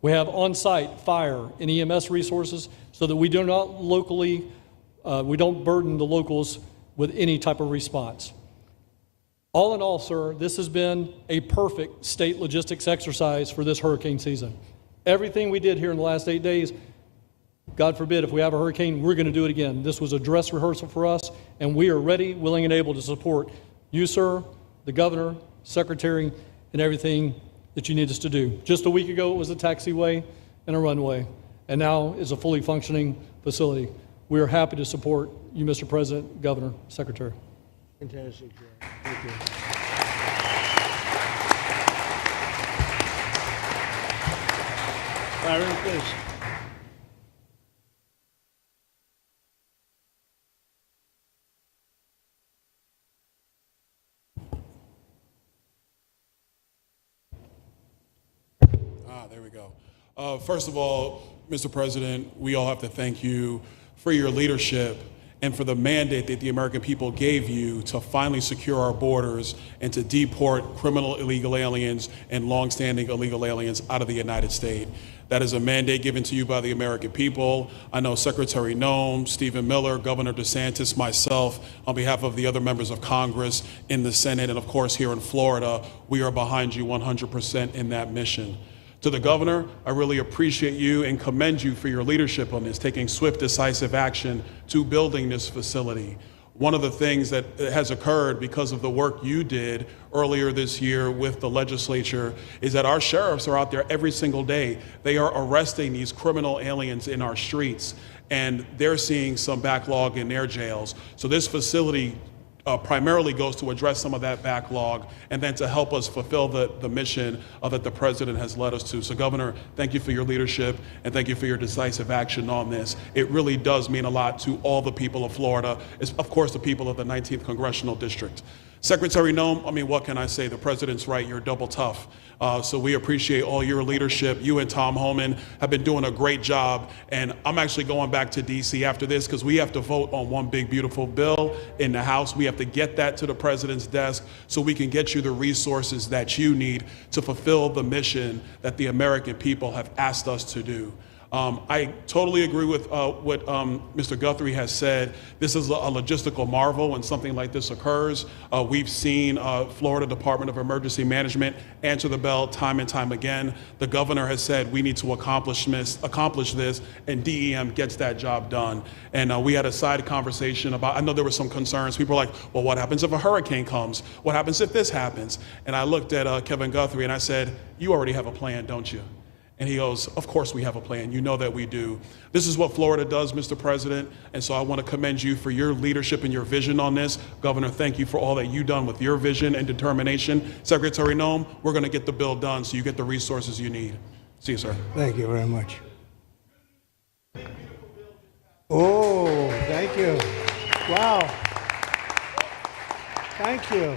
We have on-site fire and EMS resources so that we do not we don't burden the locals with any type of response. All in all, sir, this has been a perfect state logistics exercise for this hurricane season. Everything we did here in the last 8 days God forbid, if we have a hurricane, we're going to do it again. This was a dress rehearsal for us, and we are ready, willing, and able to support you, sir, the governor, secretary, and everything that you need us to do. Just a week ago, it was a taxiway and a runway, and now is a fully functioning facility. We are happy to support you, Mr. President, Governor, Secretary. Fantastic job. Thank you. Byron, please. There we go. First of all, Mr. President, we all have to thank you for your leadership and for the mandate that the American people gave you to finally secure our borders and to deport criminal illegal aliens and longstanding illegal aliens out of the United States. That is a mandate given to you by the American people. I know Secretary Noem, Stephen Miller, Governor DeSantis, myself, on behalf of the other members of Congress in the Senate, and of course here in Florida, we are behind you 100% in that mission. To the governor, I really appreciate you and commend you for your leadership on this, taking swift, decisive action to building this facility. One of the things that has occurred because of the work you did earlier this year with the legislature is that our sheriffs are out there every single day. They are arresting these criminal aliens in our streets, and they're seeing some backlog in their jails. So this facility primarily goes to address some of that backlog and then to help us fulfill the mission that the president has led us to. So Governor, thank you for your leadership and thank you for your decisive action on this. It really does mean a lot to all the people of Florida, of course the people of the 19th Congressional District. Secretary Noem, I mean, what can I say? The president's right, you're double tough. So we appreciate all your leadership. You and Tom Homan have been doing a great job. And I'm actually going back to DC after this because we have to vote on one big, beautiful bill in the House. We have to get that to the president's desk so we can get you the resources that you need to fulfill the mission that the American people have asked us to do. I totally agree with what Mr. Guthrie has said. This is a logistical marvel when something like this occurs. We've seen Florida Department of Emergency Management answer the bell time and time again. The governor has said we need to accomplish this, and DEM gets that job done. And we had a side conversation about, I know there were some concerns. People were like, well, what happens if a hurricane comes? What happens if this happens? And I looked at Kevin Guthrie and I said, you already have a plan, don't you? And he goes, of course we have a plan. You know that we do. This is what Florida does, Mr. President. And so I want to commend you for your leadership and your vision on this. Governor, thank you for all that you've done with your vision and determination. Secretary Noem, we're going to get the bill done so you get the resources you need. See you, sir. Thank you very much. Oh, thank you. Wow. Thank you.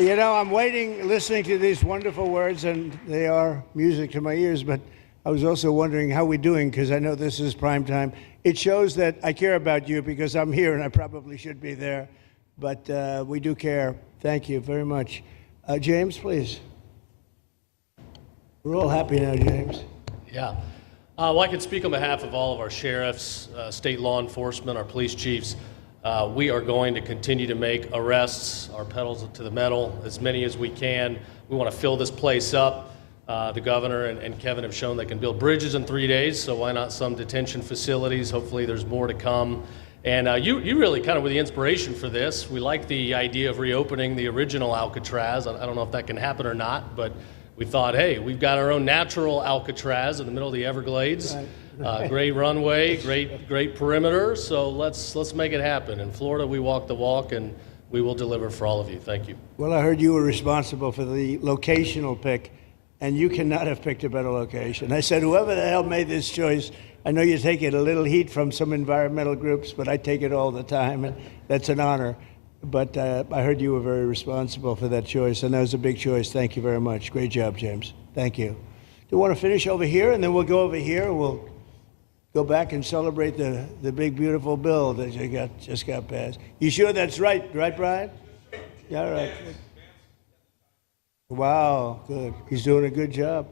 You know, I'm waiting, listening to these wonderful words, and they are music to my ears, but I was also wondering how we're doing, because I know this is prime time. It shows that I care about you, because I'm here, and I probably should be there, but we do care. Thank you very much. James, please. We're all happy now, James. Yeah. Well, I can speak on behalf of all of our sheriffs, state law enforcement, our police chiefs. We are going to continue to make arrests, our pedals to the metal, as many as we can. We want to fill this place up. The governor and Kevin have shown they can build bridges in 3 days, so why not some detention facilities? Hopefully there's more to come. And you really kind of were the inspiration for this. We like the idea of reopening the original Alcatraz. I don't know if that can happen or not, but we thought, hey, we've got our own natural Alcatraz in the middle of the Everglades. Right. Great runway, great perimeter, so let's make it happen. In Florida, we walk the walk, and we will deliver for all of you. Thank you. Well, I heard you were responsible for the locational pick, and you cannot have picked a better location. I said, whoever the hell made this choice, I know you take it a little heat from some environmental groups, but I take it all the time, and that's an honor. But I heard you were very responsible for that choice, and that was a big choice. Thank you very much. Great job, James. Thank you. Do you want to finish over here, and then we'll go over here? We'll go back and celebrate the big, beautiful bill that you just got passed. You sure that's right? Right, Brian? Yeah, all right. Wow, good. He's doing a good job.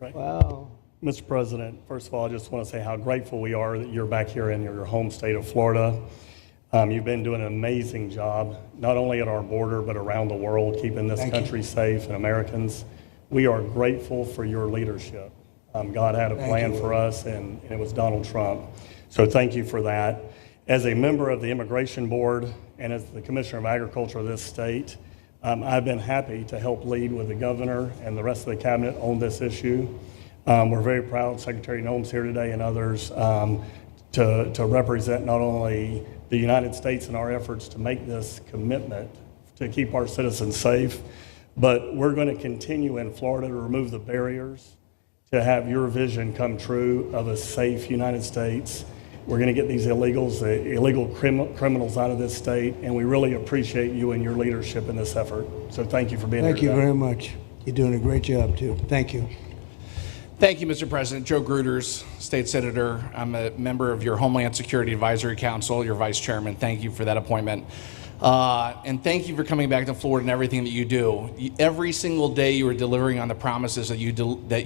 Right. Wow. Mr. President, first of all, I just want to say how grateful we are that you're back here in your home state of Florida. You've been doing an amazing job, not only at our border, but around the world, keeping this country safe and Americans. We are grateful for your leadership. God had a plan for us, and it was Donald Trump. So thank you for that. As a member of the Immigration Board and as the Commissioner of Agriculture of this state, I've been happy to help lead with the governor and the rest of the cabinet on this issue. We're very proud, Secretary Noem's here today and others, to represent not only the United States in our efforts to make this commitment to keep our citizens safe, but we're going to continue in Florida to remove the barriers to have your vision come true of a safe United States. We're going to get these illegal criminals out of this state, and we really appreciate you and your leadership in this effort. So thank you for being here Thank you today. very much. You're doing a great job, too. Thank you. Thank you, Mr. President. Joe Gruters, State Senator. I'm a member of your Homeland Security Advisory Council, your Vice Chairman. Thank you for that appointment. And thank you for coming back to Florida and everything that you do. Every single day you are delivering on the promises that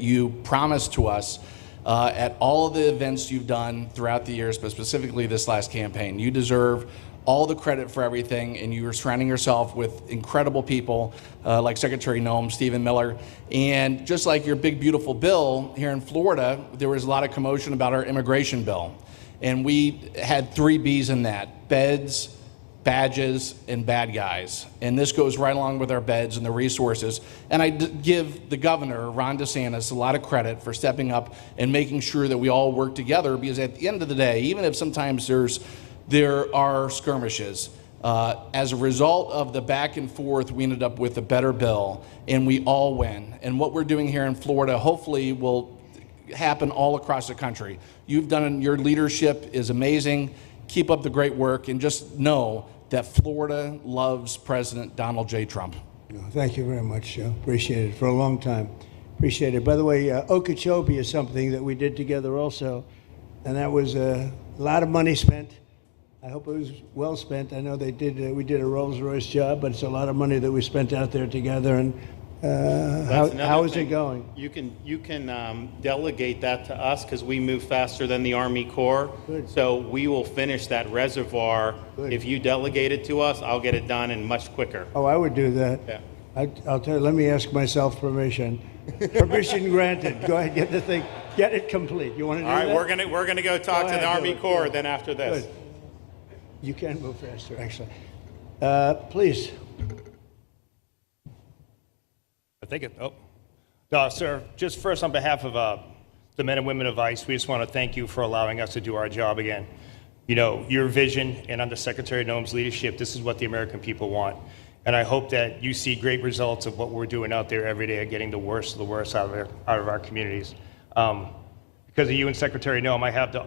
you promised to us at all of the events you've done throughout the years, but specifically this last campaign. You deserve all the credit for everything, and you are surrounding yourself with incredible people like Secretary Noem, Stephen Miller, and just like your big, beautiful bill here in Florida, there was a lot of commotion about our immigration bill. And we had 3 B's in that: beds, badges, and bad guys. And this goes right along with our beds and the resources. And I give the governor, Ron DeSantis, a lot of credit for stepping up and making sure that we all work together, because at the end of the day, even if sometimes there are skirmishes, as a result of the back and forth, we ended up with a better bill, and we all win. And what we're doing here in Florida hopefully will happen all across the country. Your leadership is amazing. Keep up the great work, and just know that Florida loves President Donald J. Trump. Thank you very much, Joe. Appreciate it for a long time. Appreciate it. By the way, Okeechobee is something that we did together also, and that was a lot of money spent. I hope it was well spent. I know we did a Rolls-Royce job, but it's a lot of money that we spent out there together. And how is it going? You can delegate that to us, because we move faster than the Army Corps. Good. So we will finish that reservoir. Good. If you delegate it to us, I'll get it done and much quicker. Oh, I would do that. Yeah. I'll tell you. Let me ask myself permission. Permission granted. Go ahead, get the thing, get it complete. You want to do that? All right, we're gonna go talk to the Army Corps then after this. Good. You can move faster, actually. Please. Sir, just first on behalf of the men and women of ICE, we just want to thank you for allowing us to do our job again. You know, your vision and under Secretary Noem's leadership, this is what the American people want. And I hope that you see great results of what we're doing out there every day of getting the worst of the worst out of our communities. Because of you and Secretary Noem, I have the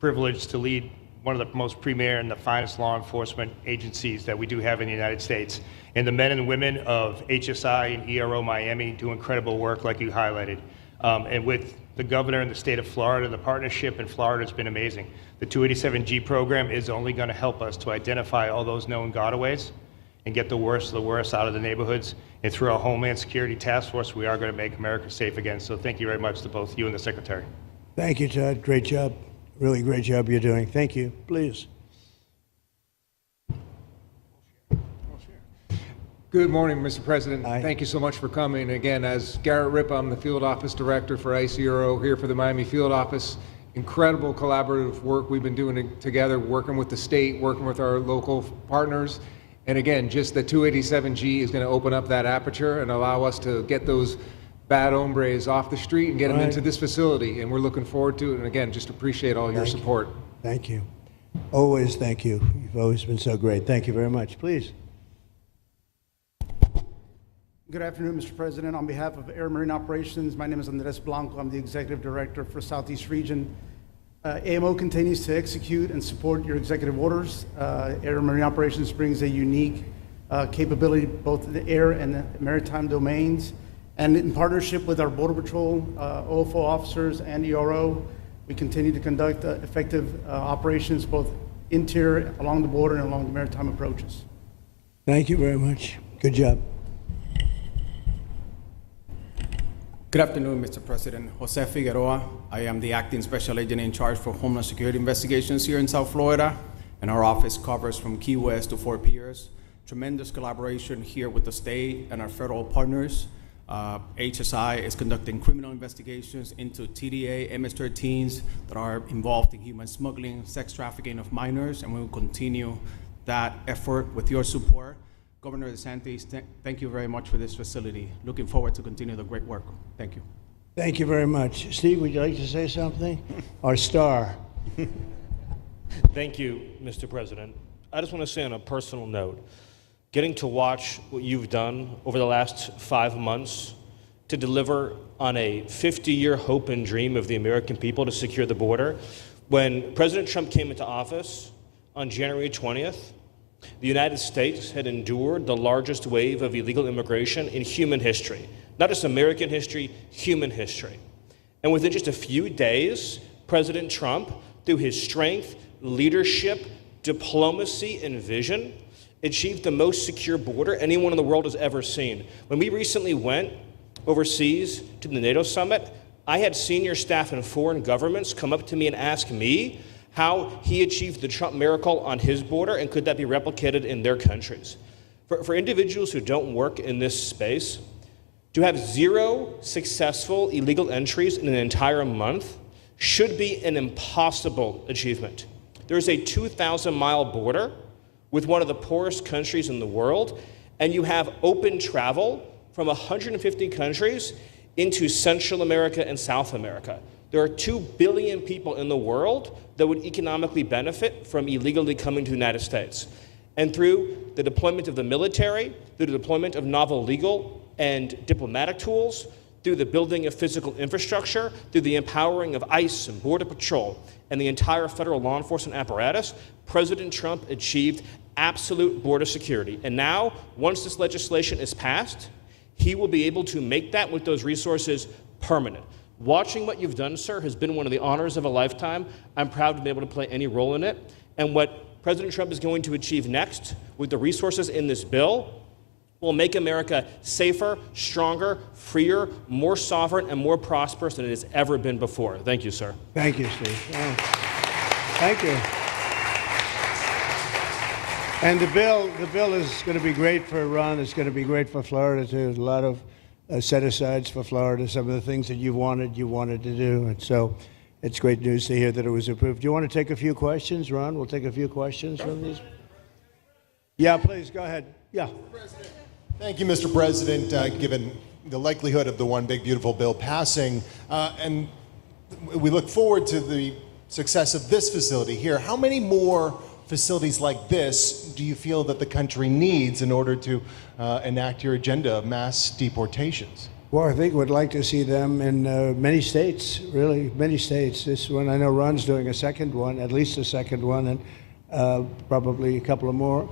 privilege to lead one of the most premier and the finest law enforcement agencies that we do have in the United States. And the men and women of HSI and ERO Miami do incredible work like you highlighted. And with the governor in the state of Florida, the partnership in Florida has been amazing. The 287G program is only going to help us to identify all those known gotaways and get the worst of the worst out of the neighborhoods. And through our Homeland Security Task Force, we are going to make America safe again. So thank you very much to both you and the Secretary. Thank you, Todd. Great job. Really great job you're doing. Thank you. Please. Good morning, Mr. President. Thank you so much for coming. Again, as Garrett Ripp, I'm the Field Office Director for ICRO here for the Miami Field Office. Incredible collaborative work we've been doing together, working with the state, working with our local partners. And again, just the 287G is going to open up that aperture and allow us to get those bad hombres off the street and get them into this facility. And we're looking forward to it. And again, just appreciate all your support. Thank you. Always thank you. You've always been so great. Thank you very much. Please. Good afternoon, Mr. President. On behalf of Air Marine Operations, my name is Andres Blanco. I'm the Executive Director for Southeast Region. AMO continues to execute and support your executive orders. Air Marine Operations brings a unique capability both in the air and the maritime domains. And in partnership with our Border Patrol, OFO officers, and ERO, we continue to conduct effective operations both interior, along the border, and along the maritime approaches. Thank you very much. Good job. Good afternoon, Mr. President. Jose Figueroa. I am the Acting Special Agent in charge for Homeland Security Investigations here in South Florida, and our office covers from Key West to Fort Pierce. Tremendous collaboration here with the state and our federal partners. HSI is conducting criminal investigations into TDA, MS-13s that are involved in human smuggling, sex trafficking of minors, and we will continue that effort with your support. Governor DeSantis, thank you very much for this facility. Looking forward to continue the great work. Thank you. Thank you very much. Steve, would you like to say something? Our star. Thank you, Mr. President. I just want to say on a personal note, getting to watch what you've done over the last 5 months to deliver on a 50-year hope and dream of the American people to secure the border. When President Trump came into office on January 20th, the United States had endured the largest wave of illegal immigration in human history. Not just American history, human history. And within just a few days, President Trump, through his strength, leadership, diplomacy, and vision, achieved the most secure border anyone in the world has ever seen. When we recently went overseas to the NATO summit, I had senior staff in foreign governments come up to me and ask me how he achieved the Trump miracle on his border and could that be replicated in their countries. For individuals who don't work in this space, to have 0 successful illegal entries in an entire month should be an impossible achievement. There's a 2,000-mile border with one of the poorest countries in the world, and you have open travel from 150 countries into Central America and South America. There are 2 billion people in the world that would economically benefit from illegally coming to the United States. And through the deployment of the military, through the deployment of novel legal and diplomatic tools, through the building of physical infrastructure, through the empowering of ICE and Border Patrol, and the entire federal law enforcement apparatus, President Trump achieved absolute border security. And now, once this legislation is passed, he will be able to make that with those resources permanent. Watching what you've done, sir, has been one of the honors of a lifetime. I'm proud to be able to play any role in it. And what President Trump is going to achieve next with the resources in this bill will make America safer, stronger, freer, more sovereign, and more prosperous than it has ever been before. Thank you, sir. Thank you, Steve. Oh. Thank you. And the bill is going to be great for Ron. It's going to be great for Florida, too. A lot of set-asides for Florida, some of the things that you wanted to do. And so it's great news to hear that it was approved. Do you want to take a few questions, Ron? We'll take a few questions from these. Yeah, please, go ahead. Yeah. Thank you, Mr. President. Given the likelihood of the One Big Beautiful Bill passing, and we look forward to the success of this facility here, how many more facilities like this do you feel that the country needs in order to enact your agenda of mass deportations? Well, I think we'd like to see them in many states, really, many states. This one, I know Ron's doing a second one, at least a second one, and probably a couple of more.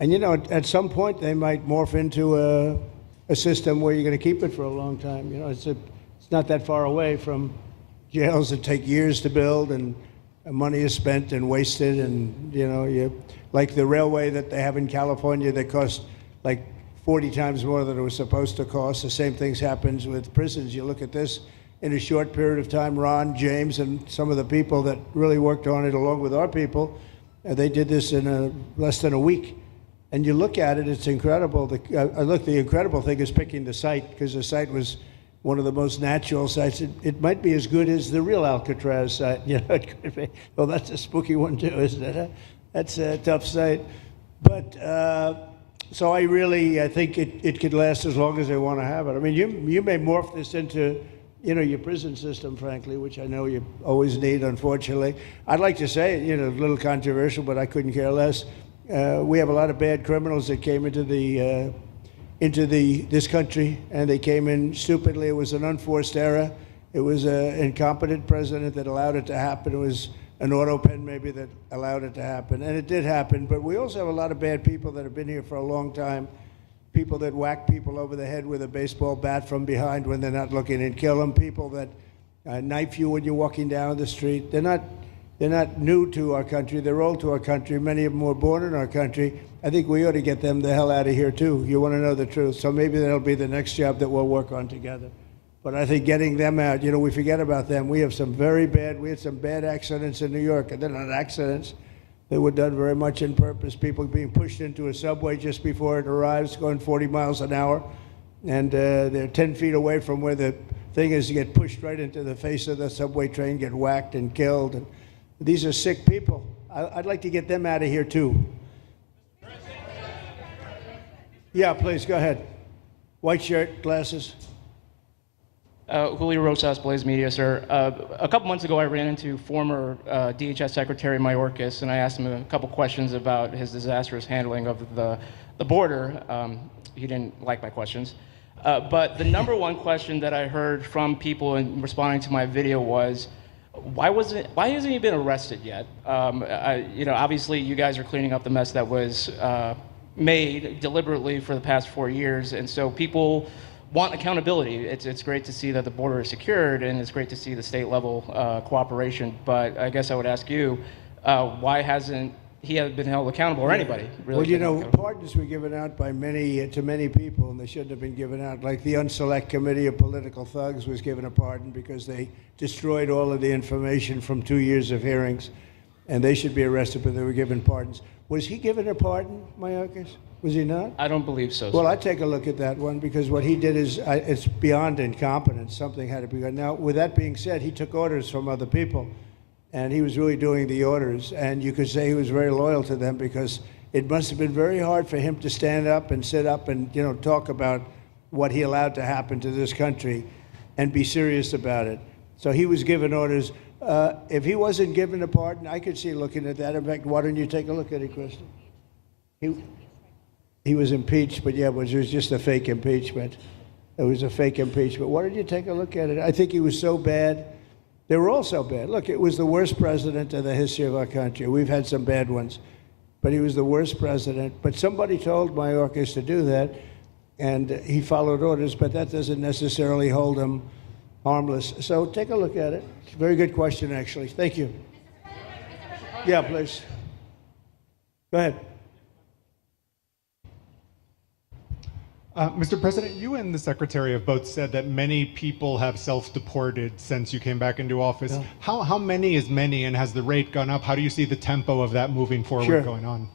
And, you know, at some point, they might morph into a system where you're going to keep it for a long time. You know, it's not that far away from jails that take years to build and money is spent and wasted. And, you know, like the railway that they have in California that costs like 40 times more than it was supposed to cost. The same things happens with prisons. You look at this in a short period of time, Ron, James, and some of the people that really worked on it along with our people, they did this in less than a week. And you look at it, it's incredible. The incredible thing is picking the site, because the site was one of the most natural sites. It might be as good as the real Alcatraz site. You know, it could be. Well, that's a spooky one too, isn't it? That's a tough site. But so I think it could last as long as they want to have it. I mean, you may morph this into, you know, your prison system, frankly, which I know you always need, unfortunately. I'd like to say, you know, a little controversial, but I couldn't care less. We have a lot of bad criminals that came into this country, and they came in stupidly. It was an unforced error. It was an incompetent president that allowed it to happen. It was an auto pen maybe that allowed it to happen, and it did happen. But we also have a lot of bad people that have been here for a long time, people that whack people over the head with a baseball bat from behind when they're not looking and kill them, people that knife you when you're walking down the street. They're not new to our country. They're old to our country. Many of them were born in our country. I think we ought to get them the hell out of here, too. You want to know the truth. So maybe that'll be the next job that we'll work on together. But I think getting them out, you know, we forget about them. We had some bad accidents in New York, and they're not accidents. They were done very much on purpose. People being pushed into a subway just before it arrives, going 40 miles an hour. and they're 10 feet away from where the thing is. You get pushed right into the face of the subway train, get whacked and killed. And these are sick people. I'd like to get them out of here too. Yeah, please, go ahead. White shirt, glasses. Julio Rosas, Blaze Media, sir. A couple months ago, I ran into former DHS Secretary Mayorkas, and I asked him a couple questions about his disastrous handling of the border. He didn't like my questions. But the number one question that I heard from people in responding to my video was, why hasn't he been arrested yet? Obviously, you guys are cleaning up the mess that was made deliberately for the past 4 years, and so people want accountability. It's great to see that the border is secured, and it's great to see the state level cooperation. But I guess I would ask you, why hasn't he been held accountable, or anybody really? Well, pardons were given out by to many people, and they shouldn't have been given out. Like the Unselect Committee of Political Thugs was given a pardon because they destroyed all of the information from 2 years of hearings, and they should be arrested, but they were given pardons. Was he given a pardon, Mayorkas? Was he not? I don't believe so. Well, I'd take a look at that one, because what he did is it's beyond incompetence. Something had to be done. Now, with that being said, he took orders from other people, and he was really doing the orders. And you could say he was very loyal to them, because it must have been very hard for him to stand up and sit up and talk about what he allowed to happen to this country and be serious about it. So he was given orders. If he wasn't given a pardon, I could see looking at that. In fact, why don't you take a look at it, Kristen? He was impeached, but yeah, it was just a fake impeachment. It was a fake impeachment. Why don't you take a look at it? I think he was so bad. They were all so bad. Look, it was the worst president in the history of our country. We've had some bad ones, but he was the worst president. But somebody told Mayorkas to do that, and he followed orders, but that doesn't necessarily hold him harmless. So take a look at it. It's a very good question, actually. Thank you. Yeah, please. Go ahead. Mr. President, you and the Secretary have both said that many people have self-deported since you came back into office. Yeah. How many is many, and has the rate gone up? How do you see the tempo of that moving forward going on?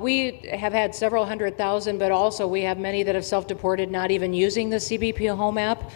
We have had several 100,000, but also we have many that have self-deported, not even using the CBP Home app.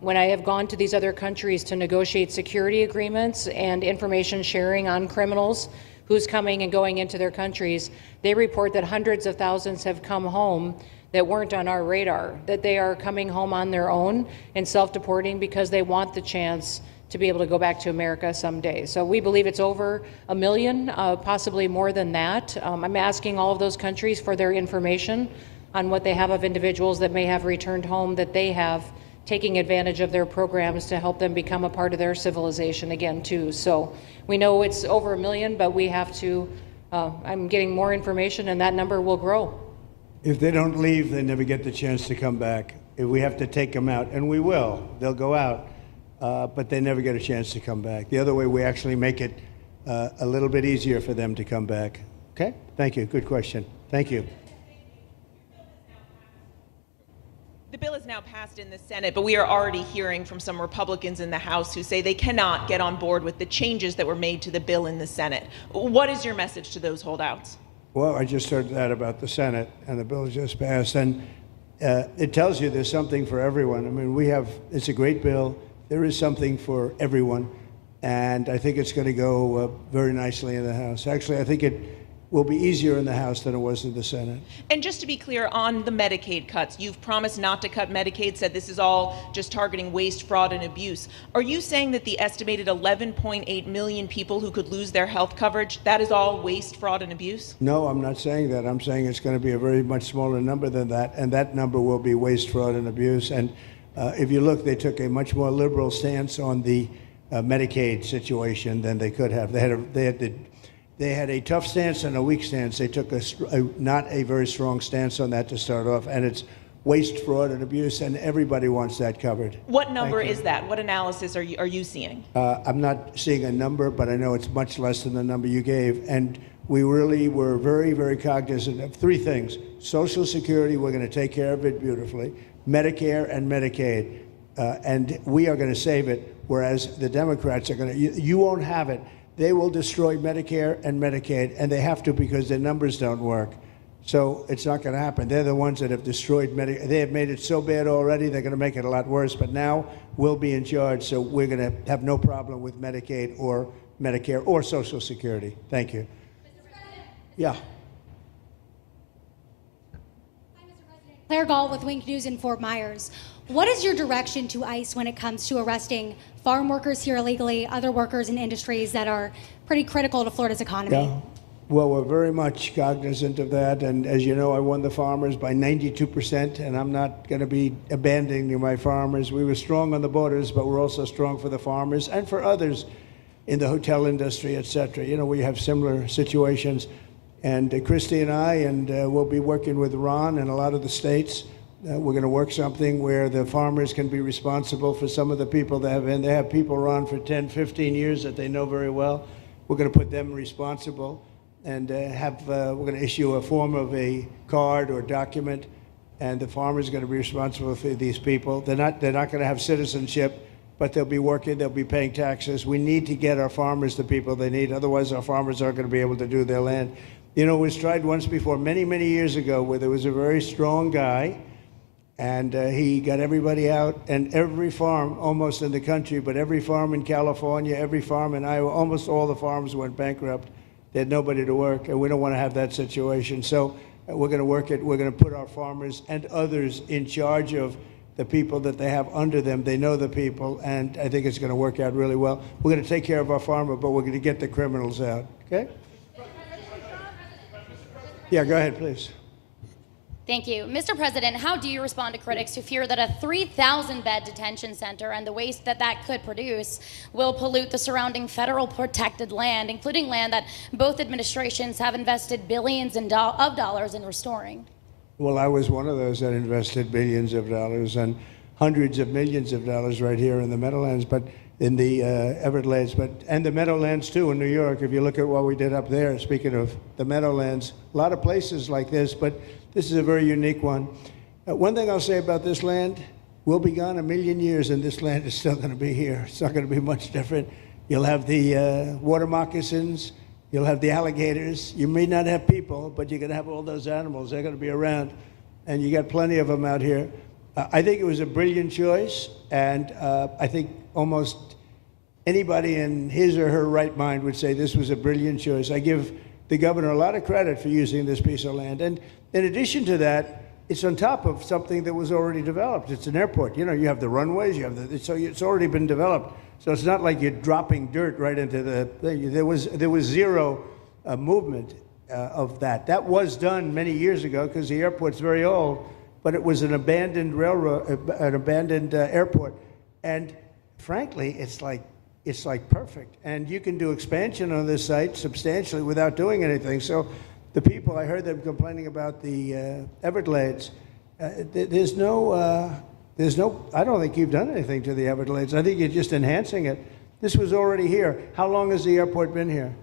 When I have gone to these other countries to negotiate security agreements and information sharing on criminals, who's coming and going into their countries, they report that hundreds of thousands have come home that weren't on our radar, that they are coming home on their own and self-deporting because they want the chance to be able to go back to America someday. So we believe it's over 1 million, possibly more than that. I'm asking all of those countries for their information on what they have of individuals that may have returned home, that they have taking advantage of their programs to help them become a part of their civilization again too. So we know it's over 1 million, but we have to, I'm getting more information and that number will grow. If they don't leave, they never get the chance to come back. If we have to take them out, and we will, they'll go out, but they never get a chance to come back. The other way, we actually make it a little bit easier for them to come back. Okay? Thank you. Good question. Thank you. The bill is now passed in the Senate, but we are already hearing from some Republicans in the House who say they cannot get on board with the changes that were made to the bill in the Senate. What is your message to those holdouts? Well, I just heard that about the Senate, and the bill just passed, and it tells you there's something for everyone. I mean, it's a great bill. There is something for everyone, and I think it's going to go very nicely in the House. Actually, I think it will be easier in the House than it was in the Senate. And just to be clear, on the Medicaid cuts, you've promised not to cut Medicaid, said this is all just targeting waste, fraud, and abuse. Are you saying that the estimated 11.8 million people who could lose their health coverage, that is all waste, fraud, and abuse? No, I'm not saying that. I'm saying it's going to be a very much smaller number than that, and that number will be waste, fraud, and abuse. And if you look, they took a much more liberal stance on the Medicaid situation than they could have. They had a tough stance and a weak stance. They took not a very strong stance on that to start off, and it's waste, fraud, and abuse, and everybody wants that covered. What number is that? What analysis are you seeing? I'm not seeing a number, but I know it's much less than the number you gave, and we really were very, very cognizant of three things. Social Security, we're going to take care of it beautifully. Medicare and Medicaid, and we are going to save it, whereas the Democrats are going to, you won't have it. they will destroy Medicare and Medicaid, and they have to because their numbers don't work. So it's not going to happen. They're the ones that have destroyed Medicare. They have made it so bad already, they're going to make it a lot worse. But now we'll be in charge, so we're going to have no problem with Medicaid or Medicare or Social Security. Thank you. Yeah. Claire Gall with Wink News in Fort Myers. What is your direction to ICE when it comes to arresting farm workers here illegally, other workers in industries that are pretty critical to Florida's economy? Yeah. Well, we're very much cognizant of that, and as you know, I won the farmers by 92%, and I'm not going to be abandoning my farmers. We were strong on the borders, but we're also strong for the farmers and for others in the hotel industry, et cetera. You know, we have similar situations, and Christy and I, and we'll be working with Ron and a lot of the states. We're going to work something where the farmers can be responsible for some of the people they have people, Ron, for 10, 15 years that they know very well. We're going to put them responsible. And we're going to issue a form of a card or document, and the farmer's going to be responsible for these people. They're not going to have citizenship, but they'll be working, they'll be paying taxes. We need to get our farmers the people they need, otherwise our farmers aren't going to be able to do their land. You know, it was tried once before, many, many years ago, where there was a very strong guy, and he got everybody out, and every farm, almost in the country, but every farm in California, every farm in Iowa, almost all the farms went bankrupt. They had nobody to work, and we don't want to have that situation. So we're going to work it. We're going to put our farmers and others in charge of the people that they have under them. They know the people, and I think it's going to work out really well. We're going to take care of our farmer, but we're going to get the criminals out. Okay? Yeah, go ahead, please. Thank you. Mr. President, how do you respond to critics who fear that a 3,000-bed detention center and the waste that that could produce will pollute the surrounding federal protected land, including land that both administrations have invested billions of dollars in restoring? Well, I was one of those that invested billions of dollars and hundreds of millions of dollars right here in the Meadowlands, but in the Everglades, and the Meadowlands too in New York. If you look at what we did up there, speaking of the Meadowlands, a lot of places like this, but this is a very unique one. One thing I'll say about this land, we'll be gone a million years and this land is still going to be here. It's not going to be much different. You'll have the water moccasins, you'll have the alligators. You may not have people, but you're going to have all those animals. They're going to be around, and you got plenty of them out here. I think it was a brilliant choice, and I think almost anybody in his or her right mind would say this was a brilliant choice. I give the governor a lot of credit for using this piece of land. And in addition to that, it's on top of something that was already developed. It's an airport. You know, you have the runways, you have the, so it's already been developed. So it's not like you're dropping dirt right into the thing. There was zero movement of that. That was done many years ago because the airport's very old, but it was an abandoned railroad, an abandoned airport. And frankly, it's like perfect. And you can do expansion on this site substantially without doing anything. So the people, I heard them complaining about the Everglades. There's no, I don't think you've done anything to the Everglades. I think you're just enhancing it. This was already here. How long has the airport been here?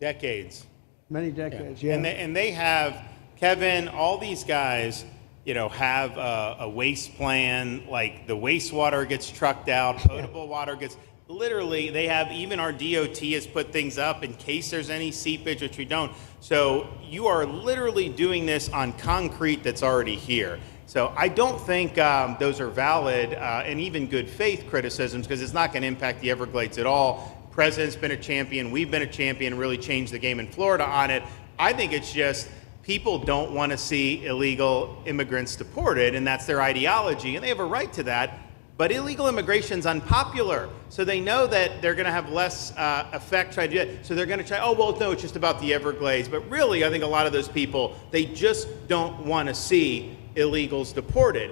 Decades. Many decades, yeah. And they have, Kevin, all these guys, you know, have a waste plan, like the wastewater gets trucked out, potable water gets, literally, they have, even our DOT has put things up in case there's any seepage, which we don't. So you are literally doing this on concrete that's already here. So I don't think those are valid and even good faith criticisms, because it's not going to impact the Everglades at all. President's been a champion, we've been a champion, really changed the game in Florida on it. I think it's just people don't want to see illegal immigrants deported, and that's their ideology, and they have a right to that. But illegal immigration's unpopular, so they know that they're going to have less effect trying to do it. So they're going to try, oh, well, no, it's just about the Everglades. But really, I think a lot of those people, they just don't want to see illegals deported.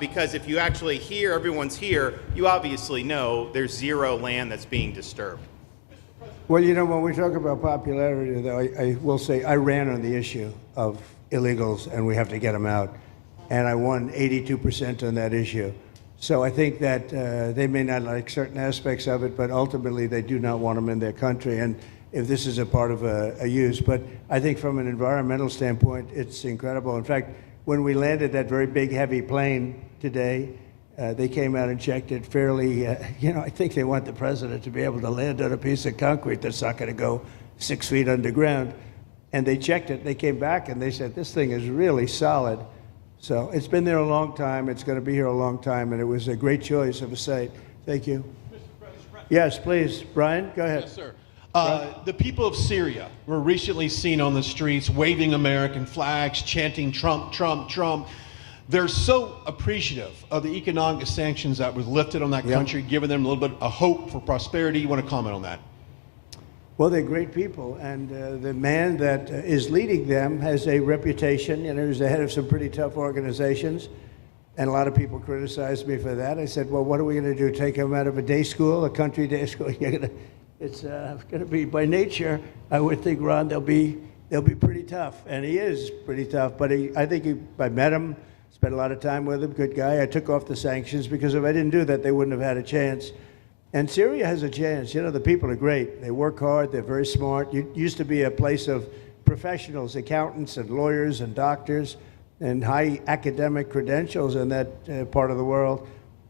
Because if you actually hear everyone's here, you obviously know there's zero land that's being disturbed. Well, you know, when we talk about popularity, though, I will say I ran on the issue of illegals, and we have to get them out. And I won 82% on that issue. So I think that they may not like certain aspects of it, but ultimately they do not want them in their country. And if this is a part of a use, but I think from an environmental standpoint, it's incredible. In fact, when we landed that very big, heavy plane today, They came out and checked it fairly. I think they want the president to be able to land on a piece of concrete that's not going to go 6 feet underground. And they checked it. They came back and they said, this thing is really solid. So it's been there a long time. It's going to be here a long time. And it was a great choice of a site. Thank you. Yes, please. Brian, go ahead. Yes, sir. The people of Syria were recently seen on the streets waving American flags, chanting Trump, Trump, Trump. They're so appreciative of the economic sanctions that was lifted on that country, giving them a little bit of hope for prosperity. You want to comment on that? Well, they're great people, and the man that is leading them has a reputation. He's the head of some pretty tough organizations, and a lot of people criticized me for that. I said, well, what are we going to do, take him out of a day school, a country day school? It's going to be, by nature, I would think, Ron, they'll be pretty tough, and he is pretty tough, but I think I met him, spent a lot of time with him, good guy. I took off the sanctions because if I didn't do that, they wouldn't have had a chance. And Syria has a chance. The people are great. They work hard. They're very smart. It used to be a place of professionals, accountants and lawyers and doctors and high academic credentials in that part of the world.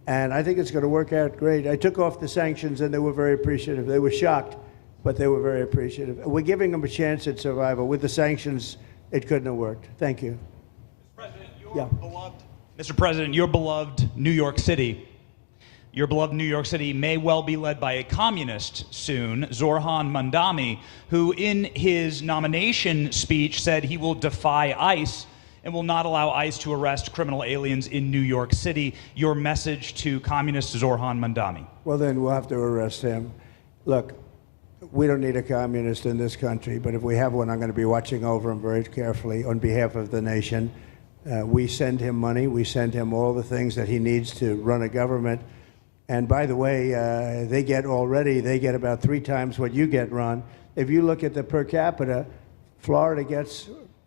And I think it's going to work out great. I took off the sanctions and they were very appreciative. They were shocked, but they were very appreciative. We're giving them a chance at survival. With the sanctions, it couldn't have worked. Thank you. Mr. President, your beloved New York City may well be led by a communist soon, Zorhan Mandami, who in his nomination speech said he will defy ICE and will not allow ICE to arrest criminal aliens in New York City. Your message to communist Zorhan Mandami. Well, then we'll have to arrest him. Look, we don't need a communist in this country, but if we have one, I'm going to be watching over him very carefully on behalf of the nation. We send him money. We send him all the things that he needs to run a government. And by the way, they get about 3 times what you get, Ron. If you look at the per capita, Florida gets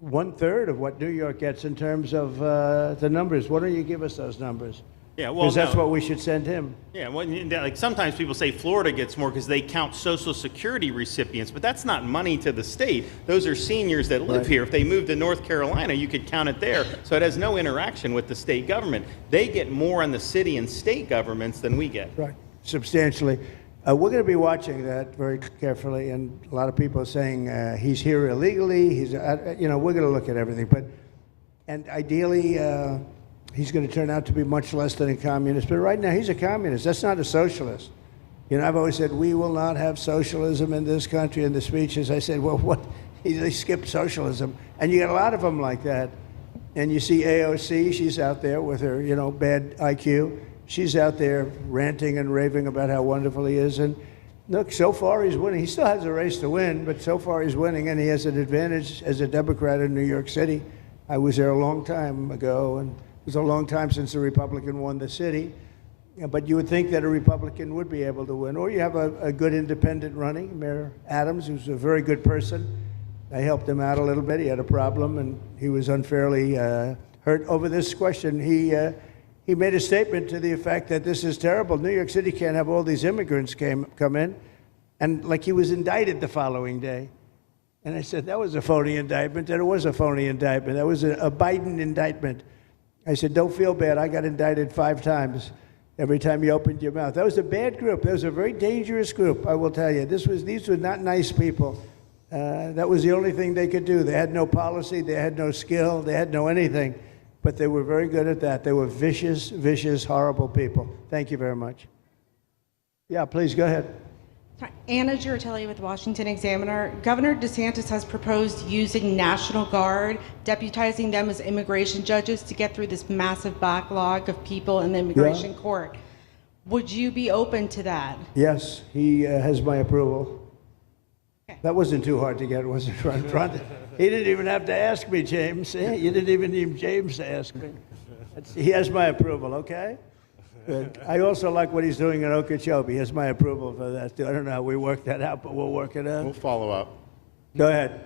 1/3 of what New York gets in terms of the numbers. Why don't you give us those numbers? Yeah, well, because that's what we should send him. Yeah, well, like sometimes people say Florida gets more because they count Social Security recipients, but that's not money to the state. Those are seniors that live here. If they move to North Carolina, you could count it there. So it has no interaction with the state government. They get more on the city and state governments than we get. Right, substantially. We're going to be watching that very carefully, and a lot of people are saying he's here illegally. We're going to look at everything, and ideally. He's going to turn out to be much less than a communist. But right now, he's a communist. That's not a socialist. I've always said, we will not have socialism in this country. In the speeches, I said, well, what? They skipped socialism. And you get a lot of them like that. And you see AOC, she's out there with her, bad IQ. She's out there ranting and raving about how wonderful he is. And look, so far he's winning. He still has a race to win, but so far he's winning, and he has an advantage as a Democrat in New York City. I was there a long time ago, and it was a long time since a Republican won the city, but you would think that a Republican would be able to win. Or you have a good independent running, Mayor Adams, who's a very good person. I helped him out a little bit. He had a problem, and he was unfairly hurt over this question. He made a statement to the effect that this is terrible. New York City can't have all these immigrants come in, and like he was indicted the following day. And I said, that was a phony indictment, and it was a phony indictment. That was a Biden indictment. I said, don't feel bad. I got indicted 5 times every time you opened your mouth. That was a bad group. That was a very dangerous group, I will tell you. These were not nice people. That was the only thing they could do. They had no policy. They had no skill. They had no anything. But they were very good at that. They were vicious, vicious, horrible people. Thank you very much. Yeah, please go ahead. Anna Giratelli with Washington Examiner. Governor DeSantis has proposed using National Guard, deputizing them as immigration judges to get through this massive backlog of people in the immigration court. Would you be open to that? Yes, he has my approval. Okay. That wasn't too hard to get, was it, Ron? He didn't even have to ask me, James. You didn't even need James to ask me. He has my approval, okay? Good. I also like what he's doing in Okeechobee. He has my approval for that, too. I don't know how we work that out, but we'll work it out. We'll follow up. Go ahead.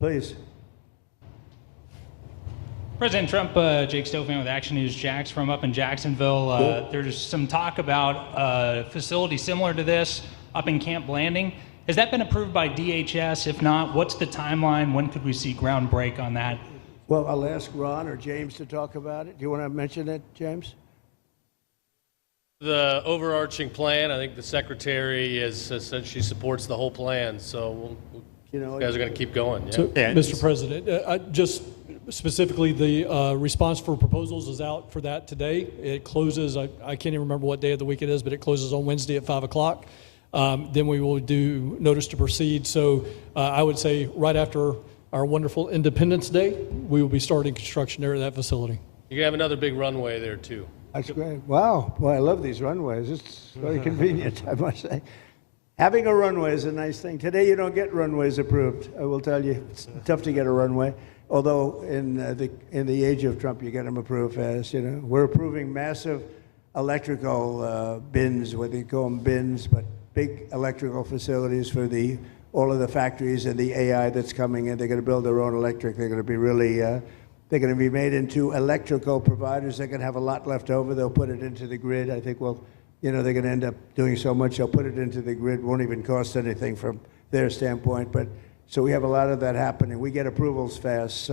Please. President Trump, Jake Stofan with Action News Jax from up in Jacksonville. There's some talk about a facility similar to this up in Camp Blanding. Has that been approved by DHS? If not, what's the timeline? When could we see ground break on that? Well, I'll ask Ron or James to talk about it. Do you want to mention it, James? The overarching plan, I think the secretary has said she supports the whole plan, so you guys are going to keep going. Yeah. So, Mr. President, just specifically, the response for proposals is out for that today. It closes, I can't even remember what day of the week it is, but it closes on Wednesday at 5 o'clock. Then we will do notice to proceed. So I would say right after our wonderful Independence Day, we will be starting construction there at that facility. You're going to have another big runway there, too. That's great. Wow. Well, I love these runways. It's very convenient, I must say. Having a runway is a nice thing. Today, you don't get runways approved. I will tell you, it's tough to get a runway. Although in the age of Trump, you get them approved fast. We're approving massive electrical bins, whether you call them bins, but big electrical facilities for all of the factories and the AI that's coming in. They're going to build their own electric. They're going to be really. They're going to be made into electrical providers. They're going to have a lot left over. They'll put it into the grid. I think, they're going to end up doing so much. They'll put it into the grid. Won't even cost anything from their standpoint. So we have a lot of that happening. We get approvals fast.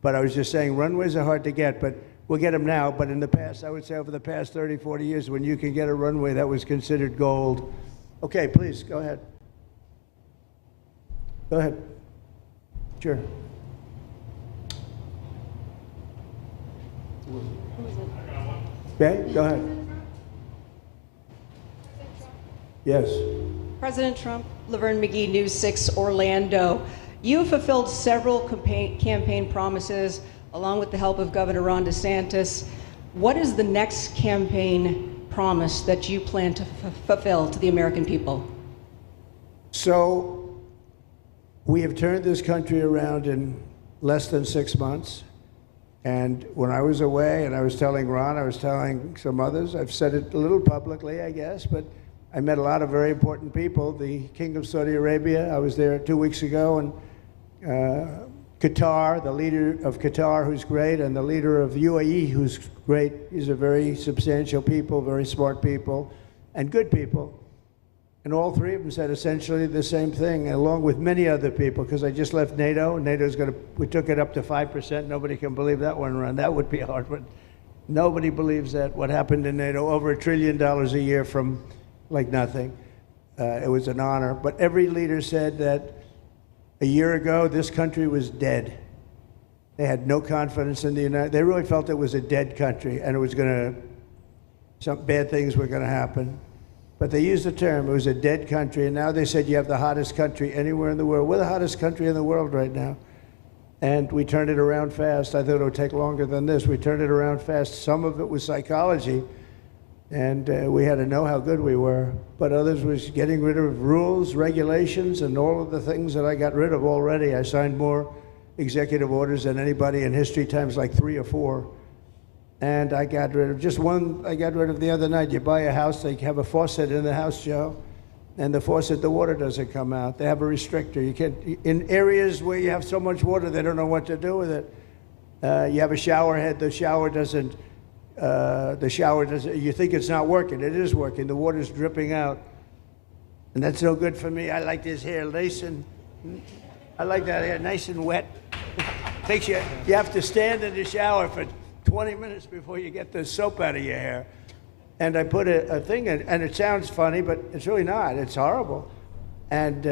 But I was just saying, runways are hard to get, but we'll get them now. But in the past, I would say over the past 30, 40 years, when you can get a runway, that was considered gold. Okay, please, go ahead. Go ahead. Sure. Okay, go ahead. Yes. President Trump, Laverne McGee, News 6 Orlando. You have fulfilled several campaign promises along with the help of Governor Ron DeSantis. What is the next campaign promise that you plan to fulfill to the American people? So we have turned this country around in less than 6 months. And when I was away, and I was telling Ron, I was telling some others, I've said it a little publicly, I guess, but I met a lot of very important people. The King of Saudi Arabia, I was there 2 weeks ago, and Qatar, the leader of Qatar, who's great, and the leader of UAE, who's great. These are very substantial people, very smart people, and good people. And all three of them said essentially the same thing, along with many other people, because I just left NATO. We took it up to 5%. Nobody can believe that one run. That would be a hard one. Nobody believes that, what happened in NATO, over $1 trillion a year from like nothing. It was an honor. But every leader said that a year ago, this country was dead. They had no confidence in the United. They really felt it was a dead country, and it was some bad things were going to happen. But they used the term, it was a dead country, and now they said you have the hottest country anywhere in the world. We're the hottest country in the world right now. And we turned it around fast. I thought it would take longer than this. We turned it around fast. Some of it was psychology, and we had to know how good we were. But others was getting rid of rules, regulations, and all of the things that I got rid of already. I signed more executive orders than anybody in history, times like 3 or 4. And I got rid of just one. I got rid of the other night. You buy a house, they have a faucet in the house, Joe, and the faucet, the water doesn't come out. They have a restrictor. You can't, in areas where you have so much water, they don't know what to do with it. You have a shower head, the shower doesn't, you think it's not working. It is working. The water's dripping out. And that's no good for me. I like this hair nice and, I like that hair nice and wet. Takes you have to stand in the shower for 20 minutes before you get the soap out of your hair. And I put a thing in, and it sounds funny, but it's really not. It's horrible. And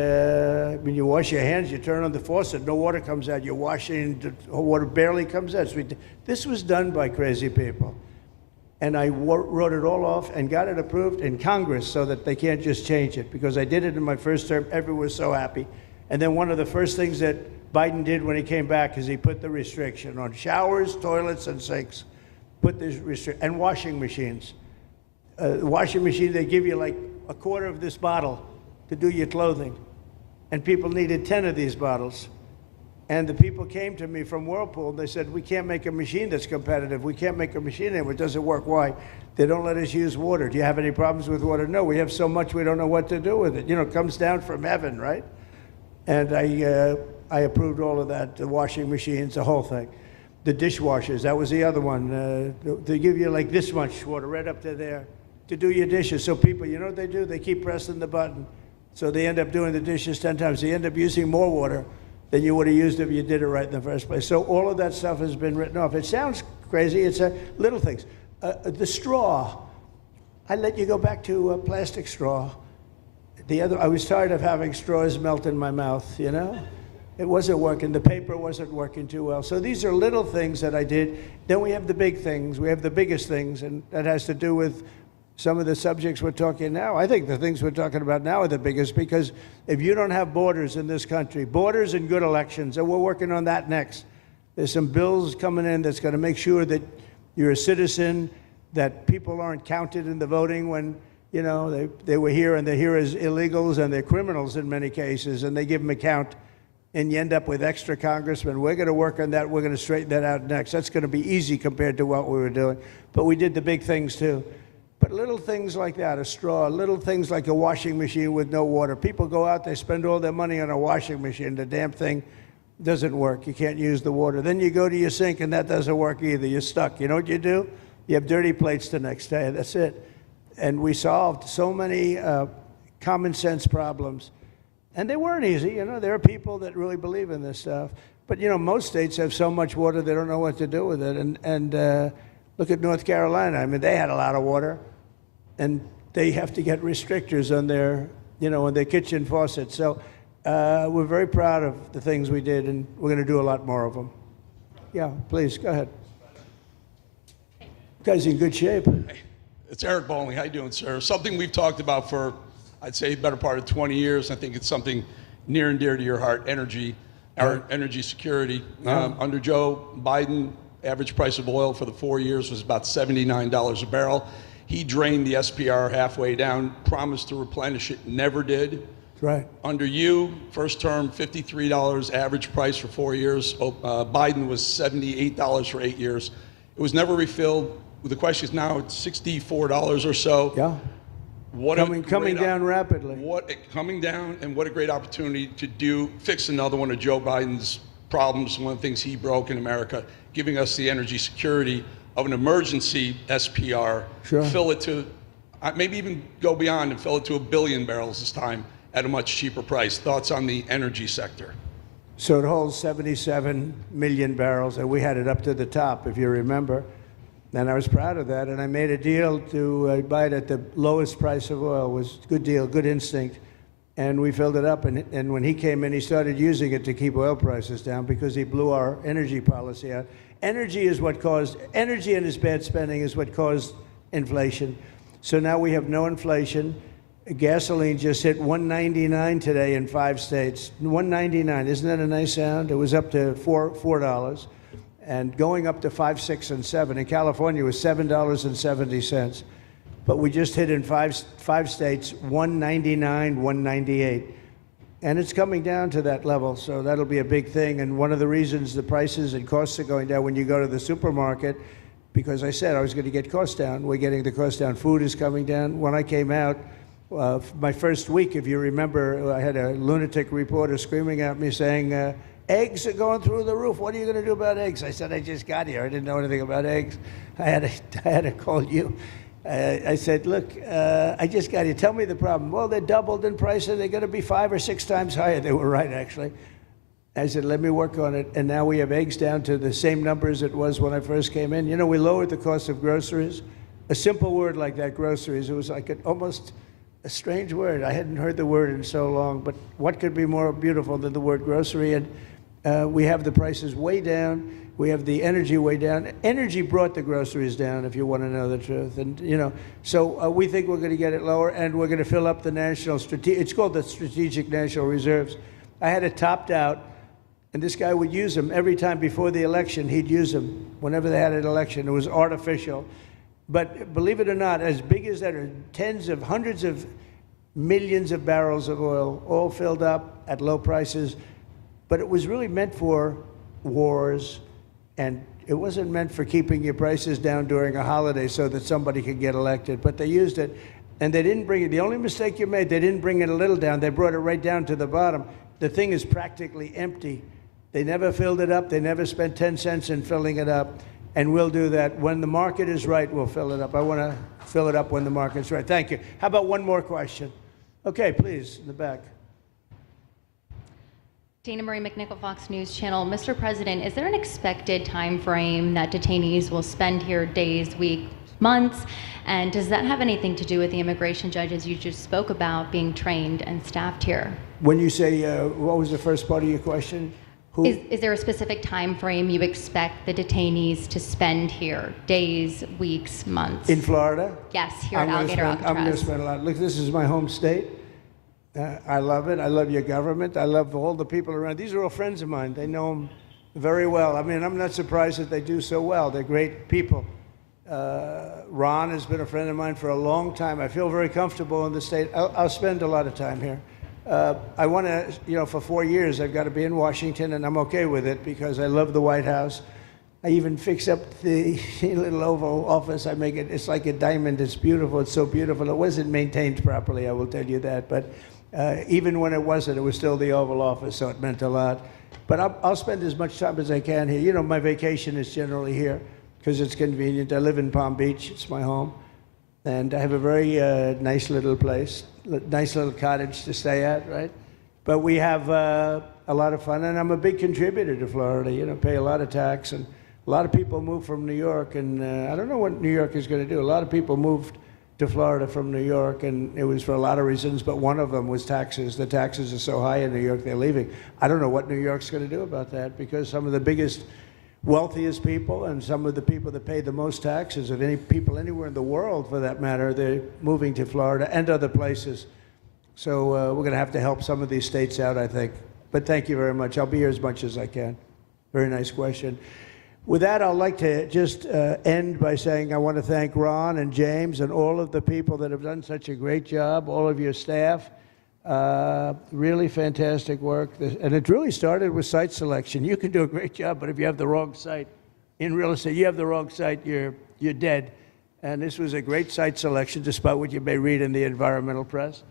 when you wash your hands, you turn on the faucet, no water comes out. You're washing, the water barely comes out. This was done by crazy people. And I wrote it all off and got it approved in Congress so that they can't just change it, because I did it in my first term. Everyone was so happy. And then one of the first things that Biden did when he came back is he put the restriction on showers, toilets, and sinks. Put this restriction, and washing machines. Washing machine, they give you like a quarter of this bottle to do your clothing. And people needed 10 of these bottles. And the people came to me from Whirlpool, and they said, we can't make a machine that's competitive. We can't make a machine anymore. It doesn't work. Why? They don't let us use water. Do you have any problems with water? No, we have so much we don't know what to do with it. You know, it comes down from heaven, right? And I approved all of that, the washing machines, the whole thing. The dishwashers, that was the other one. They give you like this much water right up to there to do your dishes. So people, you know what they do? They keep pressing the button. So they end up doing the dishes 10 times. They end up using more water than you would have used if you did it right in the first place. So all of that stuff has been written off. It sounds crazy. It's little things. The straw. I let you go back to a plastic straw. I was tired of having straws melt in my mouth, you know? It wasn't working. The paper wasn't working too well. So these are little things that I did. Then we have the big things. We have the biggest things, and that has to do with some of the subjects we're talking now. I think the things we're talking about now are the biggest, because if you don't have borders in this country, borders and good elections, and we're working on that next. There's some bills coming in that's going to make sure that you're a citizen, that people aren't counted in the voting when, you know, they were here and they're here as illegals and they're criminals in many cases, and they give them a count, and you end up with extra congressmen. We're going to work on that. We're going to straighten that out next. That's going to be easy compared to what we were doing. But we did the big things too. But little things like that, a straw, little things like a washing machine with no water. People go out, they spend all their money on a washing machine. The damn thing doesn't work. You can't use the water. Then you go to your sink and that doesn't work either. You're stuck. You know what you do? You have dirty plates the next day. That's it. And we solved so many common sense problems. And they weren't easy. You know, there are people that really believe in this stuff. But, you know, most states have so much water they don't know what to do with it. And look at North Carolina. I mean, they had a lot of water, and they have to get restrictors on their, you know, on their kitchen faucets. So we're very proud of the things we did, and we're going to do a lot more of them. Yeah, please, go ahead. You guys in good shape. It's Eric Bowling. How you doing, sir? Something we've talked about for, I'd say, better part of 20 years. I think it's something near and dear to your heart, energy, our energy security. Under Joe Biden, average price of oil for the 4 years was about $79 a barrel. He drained the SPR halfway down, promised to replenish it, never did. That's right. Under you, first term, $53 average price for 4 years. Biden was $78 for 8 years. It was never refilled. The question is now it's $64 or so. Yeah. Coming down rapidly. Coming down, and what a great opportunity to fix another one of Joe Biden's problems, one of the things he broke in America, giving us the energy security of an emergency SPR, fill it to, maybe even go beyond and fill it to 1 billion barrels this time at a much cheaper price. Thoughts on the energy sector? So it holds 77 million barrels, and we had it up to the top, if you remember. And I was proud of that, and I made a deal to buy it at the lowest price of oil. It was a good deal, good instinct. And we filled it up, and when he came in, he started using it to keep oil prices down because he blew our energy policy out. Energy and his bad spending is what caused inflation. So now we have no inflation. Gasoline just hit $1.99 today in 5 states. $1.99, isn't that a nice sound? It was up to $4. And going up to 5, 6, and 7. In California, it was $7.70. But we just hit in five states, $1.99, $1.98. And it's coming down to that level, so that'll be a big thing. And one of the reasons the prices and costs are going down when you go to the supermarket, because I said I was going to get costs down. We're getting the costs down. Food is coming down. When I came out, my first week, if you remember, I had a lunatic reporter screaming at me saying, eggs are going through the roof. What are you going to do about eggs? I said, I just got here. I didn't know anything about eggs. I had to call you. I said, look, I just got here. Tell me the problem. Well, they doubled in price, and they're going to be 5 or 6 times higher. They were right, actually. I said, let me work on it. And now we have eggs down to the same numbers it was when I first came in. You know, we lowered the cost of groceries. A simple word like that, groceries, it was like almost a strange word. I hadn't heard the word in so long. But what could be more beautiful than the word grocery? And we have the prices way down. We have the energy way down. Energy brought the groceries down, if you want to know the truth. And, you know, so we think we're going to get it lower, and we're going to fill up the it's called the Strategic National Reserves. I had it topped out, and this guy would use them every time before the election. He'd use them whenever they had an election. It was artificial. But believe it or not, as big as that are hundreds of millions of barrels of oil, all filled up at low prices. But it was really meant for wars, and it wasn't meant for keeping your prices down during a holiday so that somebody could get elected. But they used it, and they didn't bring it. The only mistake you made, they didn't bring it a little down. They brought it right down to the bottom. The thing is practically empty. They never filled it up. They never spent 10 cents in filling it up. And we'll do that. When the market is right, we'll fill it up. I want to fill it up when the market's right. Thank you. How about one more question? Okay, please, in the back. Dana Marie McNichol, Fox News Channel. Mr. President, is there an expected time frame that detainees will spend here, days, weeks, months? And does that have anything to do with the immigration judges you just spoke about being trained and staffed here? When you say, what was the first part of your question? Who? Is there a specific time frame you expect the detainees to spend here? Days, weeks, months? In Florida? Yes, here at Alligator Alcatraz. I'm going to spend a lot. Look, this is my home state. I love it. I love your government. I love all the people around. These are all friends of mine. They know them very well. I mean, I'm not surprised that they do so well. They're great people. Ron has been a friend of mine for a long time. I feel very comfortable in the state. I'll spend a lot of time here. I want to, for 4 years, I've got to be in Washington, and I'm okay with it because I love the White House. I even fix up the little Oval Office. I make it, it's like a diamond. It's beautiful. It's so beautiful. It wasn't maintained properly, I will tell you that. But even when it wasn't, it was still the Oval Office, so it meant a lot. But I'll spend as much time as I can here. You know, my vacation is generally here because it's convenient. I live in Palm Beach. It's my home. And I have a very nice little place, nice little cottage to stay at, right? But we have a lot of fun, and I'm a big contributor to Florida, pay a lot of tax. And a lot of people move from New York, and I don't know what New York is going to do. A lot of people moved to Florida from New York, and it was for a lot of reasons, but one of them was taxes. The taxes are so high in New York, they're leaving. I don't know what New York's going to do about that, because some of the biggest, wealthiest people and some of the people that pay the most taxes of any people anywhere in the world, for that matter, they're moving to Florida and other places. So we're going to have to help some of these states out, I think. But thank you very much. I'll be here as much as I can. Very nice question. With that, I'd like to just end by saying I want to thank Ron and James and all of the people that have done such a great job, all of your staff. Really fantastic work. And it really started with site selection. You can do a great job, but if you have the wrong site, in real estate, you have the wrong site, you're dead. And this was a great site selection, despite what you may read in the environmental press.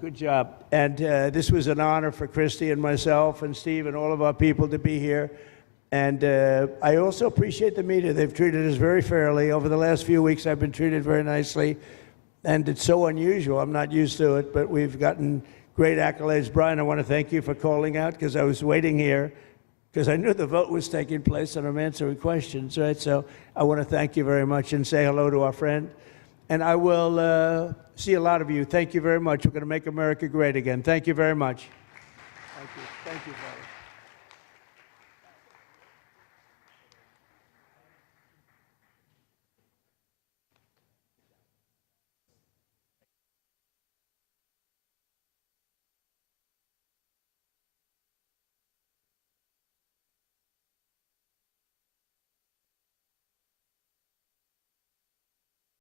Good job. And this was an honor for Christy and myself and Steve and all of our people to be here. And I also appreciate the media. They've treated us very fairly. Over the last few weeks, I've been treated very nicely. And it's so unusual. I'm not used to it, but we've gotten great accolades. Brian, I want to thank you for calling out, because I was waiting here, because I knew the vote was taking place and I'm answering questions, right? So I want to thank you very much and say hello to our friend. And I will see a lot of you. Thank you very much. We're going to make America great again. Thank you very much. Thank you. Thank you, Father.